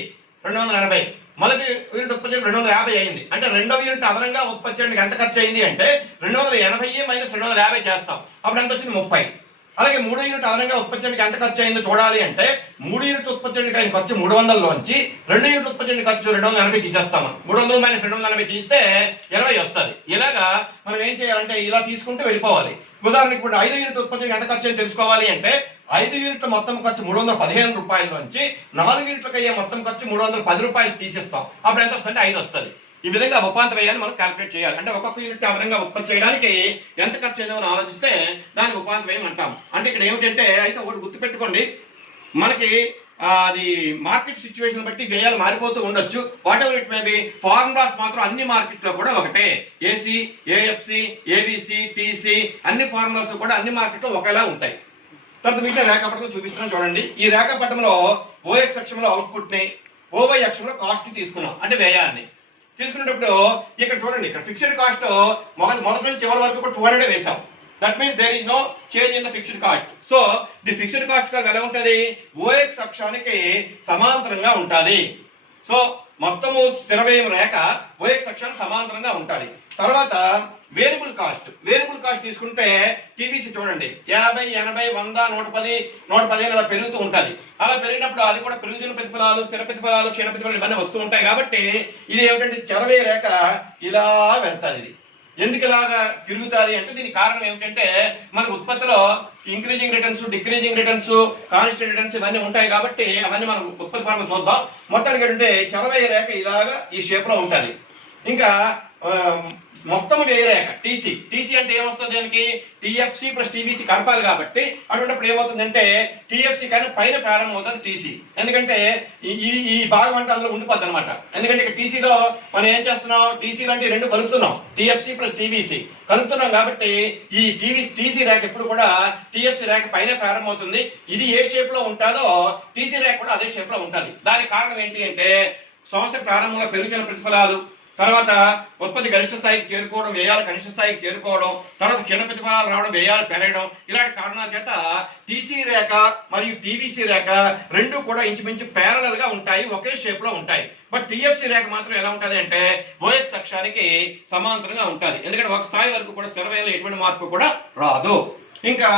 280. మొదటి యూనిట్ ఉత్పత్తి 250 అయింది. అంటే రెండవ యూనిట్ అదనంగా ఉత్పత్తి చేయడానికి ఎంత ఖర్చు అయింది అంటే 280 - 250 చేస్తాం, అప్పుడు ఎంత వచ్చింది? 30. అలాగే 3 యూనిట్ అదనంగా ఉత్పత్తి చేయడానికి ఎంత ఖర్చు అయిందో చూడాలి అంటే 3 యూనిట్ ఉత్పత్తి చేయడానికి అయిన ఖర్చు 300లోంచి 2 యూనిట్ ఉత్పత్తి చేయడానికి ఖర్చు 280 తీసేస్తాము. 300 - 280 తీస్తే 20 వస్తుంది. ఇలాగా మనం ఏం చేయాలంటే ఇలా తీసుకుంటూ వెళ్ళిపోవాలి. ఉదాహరణకి ఇప్పుడు 5 యూనిట్ ఉత్పత్తికి ఎంత ఖర్చు అని తెలుసుకోవాలి అంటే 5 యూనిట్ల మొత్తం ఖర్చు 315 రూపాయల నుంచి 4 యూనిట్లకు అయ్యే మొత్తం ఖర్చు 310 రూపాయలు తీసేస్తాం, అప్పుడు ఎంత వస్తుంది? 5 వస్తుంది. ఈ విధంగా ఉపాంత వ్యయాన్ని మనం క్యాల్కులేట్ చేయాలి. అంటే ఒక్కొక్క యూనిట్ అదనంగా ఉత్పత్తి చేయడానికి ఎంత ఖర్చు అయిందో మనం ఆలోచిస్తే దానికి ఉపాంత వ్యయం అంటాం. అంటే ఇక్కడ ఏమిటంటే అయితే ఒకటి గుర్తుపెట్టుకోండి, మనకి అది మార్కెట్ సిచ్యువేషన్ బట్టి వ్యయాలు మారిపోతూ ఉండొచ్చు. What ever it may be, formulas మాత్రం అన్ని మార్కెట్ లో కూడా ఒకటే. ఏసీ, ఏఎఫ్సి, ఏవిసి, టీసీ అన్ని ఫార్ములాస్ కూడా అన్ని మార్కెట్ లో ఒకేలా ఉంటాయి. తర్వాత వీటిని రేఖాపటంలో చూపిస్తున్నాం చూడండి. ఈ రేఖాపటంలో ఓఎక్స్ అక్షంలో అవుట్పుట్ ని, ఓవై అక్షంలో కాస్ట్ ని తీసుకున్నాం, అంటే వ్యయాన్ని తీసుకునేటప్పుడు ఇక్కడ చూడండి, ఇక్కడ ఫిక్స్డ్ కాస్ట్ మొదటి నుంచి చివరి వరకు కూడా 200 వేసాం. That means there is no change in the fixed cost. So the fixed cost curve ఎలా ఉంటుంది? ఓఎక్స్ అక్షానికి సమాంతరంగా ఉంటుంది. సో మొత్తము స్థిర వ్యయం రేఖ ఓఎక్స్ అక్షానికి సమాంతరంగా ఉంటుంది. తర్వాత వేరియబుల్ కాస్ట్ తీసుకుంటే టీవీసీ చూడండి 50, 80, 100, 110, 115 అలా పెరుగుతూ ఉంటుంది. అలా పెరిగినప్పుడు అది కూడా పెరుగుతున్న ప్రతిఫలాలు, స్థిర ప్రతిఫలాలు, క్షీణ ప్రతిఫలాలు ఇవన్నీ వస్తూ ఉంటాయి. కాబట్టి ఇది ఏమిటంటే చరవేయ రేఖ ఇలా వెళ్తుంది. ఇది ఎందుకు ఇలాగా తిరుగుతుంది అంటే దీనికి కారణం ఏమిటంటే మనకు ఉత్పత్తిలో increasing returns, decreasing returns, constant returns ఇవన్నీ ఉంటాయి కాబట్టి అవన్నీ మనం ఉత్పత్తి పరంగా చూద్దాం. మొత్తానికి ఏంటంటే చరవేయ రేఖ ఇలాగా ఈ షేప్ లో ఉంటుంది. ఇంకా మొత్తం వ్యయ రేఖ టీసీ అంటే ఏమొస్తుంది? దానికి టీఎఫ్సి + టీవీసీ కలపాలి కాబట్టి అటువంటిప్పుడు ఏమవుతుందంటే టీఎఫ్సి కానీ పైన ప్రారంభం అవుతుంది టీసీ, ఎందుకంటే ఈ భాగం అంటే అందులో ఉండిపోద్ది అనమాట. ఎందుకంటే ఇక్కడ టీసీలో మనం ఏం చేస్తున్నాం? టీసీలు అంటే రెండు కలుపుతున్నాం, టీఎఫ్సి + టీవీసీ కలుపుతున్నాం కాబట్టి ఈ టీసీ రేఖ ఎప్పుడు కూడా టీఎఫ్సి రేఖ పైన ప్రారంభం అవుతుంది. ఇది ఏ షేప్ లో ఉంటుందో టీసీ రేఖ కూడా అదే షేప్ లో ఉంటుంది. దానికి కారణం ఏంటి అంటే సంవత్సర ప్రారంభంలో పెరుగుతున్న ప్రతిఫలాలు, తర్వాత ఉత్పత్తి గరిష్ట స్థాయికి చేరుకోవడం, వ్యయాలు కనిష్ట స్థాయికి చేరుకోవడం, తర్వాత క్షీణ ప్రతిఫలాలు రావడం, వ్యయాలు పెరగడం, ఇలాంటి కారణాల చేత టీసీ రేఖ మరియు టీవీసీ రేఖ రెండు కూడా ఇంచుమించు ప్యారలల్ గా ఉంటాయి, ఒకే షేప్ లో ఉంటాయి. బట్ టీఎఫ్సీ రేఖ మాత్రం ఎలా ఉంటుంది అంటే ఓఎక్స్ అక్షానికి సమాంతరంగా ఉంటుంది. ఎందుకంటే ఒక స్థాయి వరకు కూడా స్థిరమైన ఎటువంటి మార్పు కూడా రాదు. ఇంకా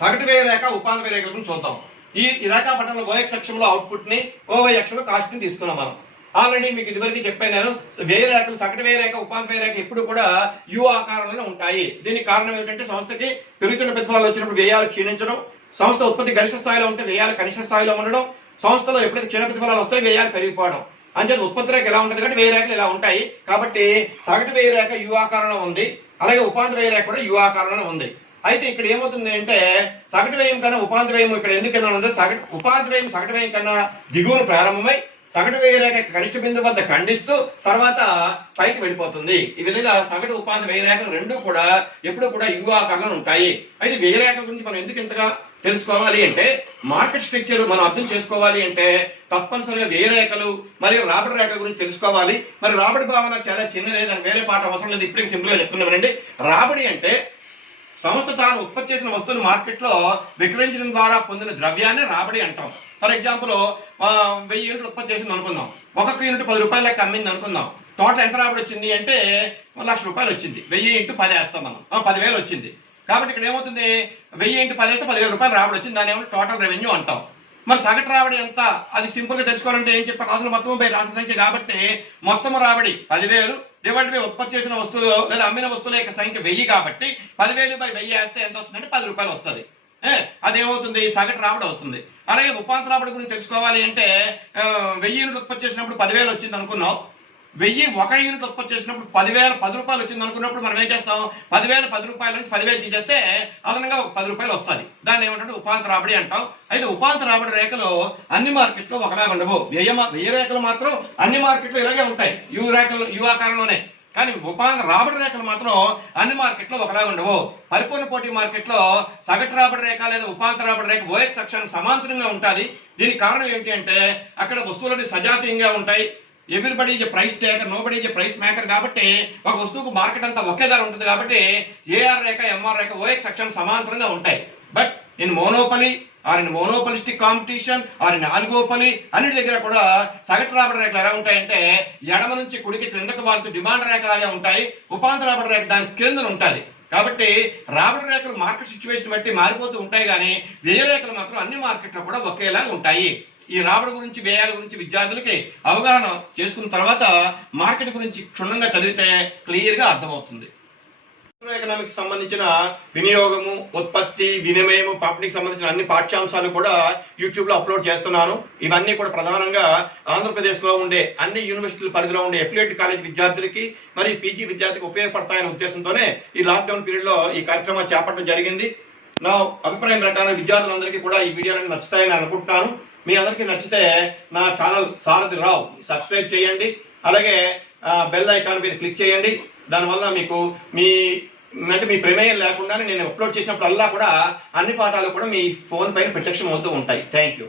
సగటు వ్యయ రేఖ, ఉపాధి వ్యయ రేఖల గురించి చూద్దాం. ఈ రేఖాపటంలో ఓఎక్స్ అక్షంలో అవుట్పుట్ ని, ఓవై అక్షంలో కాస్ట్ ని తీసుకున్నాం మనం. ఆల్రెడీ మీకు ఇదివరకు చెప్పాను నేను, వ్యయ రేఖలు, సగటు వ్యయ రేఖ, ఉపాధి వ్యయ రేఖ ఎప్పుడు కూడా యు ఆకారంలోనే ఉంటాయి. దీనికి కారణం ఏమిటంటే సంస్థకి పెరుగుతున్న ప్రతిఫలాలు వచ్చినప్పుడు వ్యయాలు క్షీణించడం, సంస్థ ఉత్పత్తి గరిష్ట స్థాయిలో ఉంటే వ్యయాలు కనిష్ట స్థాయిలో ఉండడం, సంస్థలో ఎప్పుడైతే క్షీణ ప్రతిఫలాలు వస్తాయి వ్యయాలు పెరిగిపోవడం. అంచేత ఉత్పత్తి రేఖ ఎలా ఉంటుంది కాబట్టి వ్యయ రేఖలు ఇలా ఉంటాయి. కాబట్టి సగటు వ్యయ రేఖ యు ఆకారంలో ఉంది, అలాగే ఉపాధి వ్యయ రేఖ కూడా యు ఆకారంలోనే ఉంది. అయితే ఇక్కడ ఏమవుతుంది అంటే సగటు వ్యయం కన్నా ఉపాధి వ్యయం ఇక్కడ ఎందుకు ఉంటే ఉపాధి వ్యయం సగటు వ్యయం కన్నా దిగువన ప్రారంభమై సగటు వ్యయ రేఖ కనిష్ట బిందువు వద్ద ఖండిస్తూ తర్వాత పైకి వెళ్ళిపోతుంది. ఈ విధంగా సగటు ఉపాధి వ్యయ రేఖలు రెండు కూడా ఎప్పుడు కూడా యు ఆకారంలో ఉంటాయి. అయితే వ్యయ రేఖల గురించి మనం ఎందుకు ఇంతగా తెలుసుకోవాలి అంటే మార్కెట్ స్ట్రక్చర్ మనం అర్థం చేసుకోవాలి అంటే తప్పనిసరిగా వ్యయ రేఖలు మరియు రాబడి రేఖల గురించి తెలుసుకోవాలి. మరి రాబడి భావన చాలా చిన్నది, దానికి వేరే పాట అవసరం లేదు, ఇప్పటికి సింపుల్ గా చెప్తున్నానండి. రాబడి అంటే సంస్థ తాను ఉత్పత్తి చేసిన వస్తువుని మార్కెట్లో విక్రయించడం ద్వారా పొందిన ద్రవ్యాన్ని రాబడి అంటాం. ఫర్ ఎగ్జాంపుల్ 1000 యూనిట్లు ఉత్పత్తి చేసింది అనుకుందాం, ఒక్కొక్క యూనిట్ 10 రూపాయల లెక్క అమ్మింది అనుకుందాం. టోటల్ ఎంత రాబడి వచ్చింది అంటే 1,00,000 రూపాయలు వచ్చింది. 1000 × 10 వేస్తాం మనం, 10,000 వచ్చింది. కాబట్టి ఇక్కడ ఏమవుతుంది, 1000 × 10 వేస్తే 10,000 రూపాయలు రాబడి వచ్చింది, దాని ఏమో టోటల్ రెవెన్యూ అంటాం. మరి సగటు రాబడి ఎంత, అది సింపుల్ గా తెలుసుకోవాలంటే ఏం చెప్పారు, రాసుల మొత్తం బై రాసుల సంఖ్య కాబట్టి మొత్తం రాబడి 10,000 డివైడ్ బై ఉత్పత్తి చేసిన వస్తువులు లేదా అమ్మిన వస్తువుల యొక్క సంఖ్య 1000 కాబట్టి 10,000 / 1000 వేస్తే ఎంత వస్తుందంటే 10 రూపాయలు వస్తుంది. అదేమవుతుంది, సగటు రాబడి అవుతుంది. అలాగే ఉపాంత రాబడి గురించి తెలుసుకోవాలి అంటే 1000 యూనిట్లు ఉత్పత్తి చేసినప్పుడు 10,000 వచ్చింది అనుకున్నాం. 1 యూనిట్ ఉత్పత్తి చేసినప్పుడు 10,000 రూపాయలు వచ్చింది అనుకున్నప్పుడు మనం ఏం చేస్తాం, 10,000 రూపాయల నుంచి 10,000 తీసేస్తే అదనంగా ఒక 10 రూపాయలు వస్తుంది. దాన్ని ఏమంటే ఉపాంత రాబడి అంటాం. అయితే ఉపాంత రాబడి రేఖలు అన్ని మార్కెట్లో ఒకలాగా ఉండవు. వ్యయ రేఖలు మాత్రం అన్ని మార్కెట్లో ఇలాగే ఉంటాయి, యు ఆకారంలోనే. కానీ ఉపాంత రాబడి రేఖలు మాత్రం అన్ని మార్కెట్లో ఒకలాగా ఉండవు. పరిపూర్ణ పోటీ మార్కెట్లో సగటు రాబడి రేఖ లేదా ఉపాంత రాబడి రేఖ ఓఎక్స్ అక్షానికి సమాంతరంగా ఉంటుంది. దీనికి కారణం ఏంటి అంటే అక్కడ వస్తువులన్నీ సజాతీయంగా ఉంటాయి. Everybody is a price taker, nobody is a price maker. కాబట్టి ఒక వస్తువుకు మార్కెట్ అంతా ఒకే ధర ఉంటుంది. కాబట్టి ఏఆర్ రేఖ, ఎంఆర్ రేఖ ఓఎక్స్ అక్షానికి సమాంతరంగా ఉంటాయి. But in monopoly or in monopolistic competition or in oligopoly అన్నిటి దగ్గర కూడా సగటు రాబడి రేఖలు ఎలా ఉంటాయంటే ఎడమ నుంచి కుడికి క్రిందకు వారుతూ డిమాండ్ రేఖలాగే ఉంటాయి. ఉపాంత రాబడి రేఖ దాని క్రిందన ఉంటుంది. కాబట్టి రాబడి రేఖలు మార్కెట్ సిచ్యువేషన్ బట్టి మారిపోతూ ఉంటాయి, కానీ వ్యయ రేఖలు మాత్రం అన్ని మార్కెట్లో కూడా ఒకేలాగా ఉంటాయి. ఈ రాబడి గురించి, వ్యయాల గురించి విద్యార్థులకి అవగాహన చేసుకున్న తర్వాత మార్కెట్ గురించి క్షుణ్ణంగా చదివితే క్లియర్ గా అర్థమవుతుంది. ఎకనామిక్స్ సంబంధించిన వినియోగము, ఉత్పత్తి, వినిమయము, పంపిణీకి సంబంధించిన అన్ని పాఠ్యాంశాలు కూడా యూట్యూబ్ లో అప్లోడ్ చేస్తున్నాను. ఇవన్నీ కూడా ప్రధానంగా ఆంధ్రప్రదేశ్ లో ఉండే అన్ని యూనివర్సిటీల పరిధిలో ఉండే అఫిలియేట్ కాలేజ్ విద్యార్థులకి మరి పీజీ విద్యార్థికి ఉపయోగపడతాయనే ఉద్దేశంతోనే ఈ లాక్డౌన్ పీరియడ్ లో ఈ కార్యక్రమాన్ని చేపట్టడం జరిగింది. నా అభిప్రాయం ప్రకారం విద్యార్థులందరికీ కూడా ఈ వీడియోలను నచ్చుతాయని అనుకుంటున్నాను. మీ అందరికీ నచ్చితే నా ఛానల్ సారథి రావు సబ్స్క్రైబ్ చేయండి, అలాగే బెల్ ఐకాన్ మీద క్లిక్ చేయండి. దానివల్ల మీకు మీ ప్రమేయం లేకుండానే నేను అప్లోడ్ చేసినప్పుడు అల్లా కూడా అన్ని పాఠాలు కూడా మీ ఫోన్ పైన ప్రత్యక్షం అవుతూ ఉంటాయి. Thank you.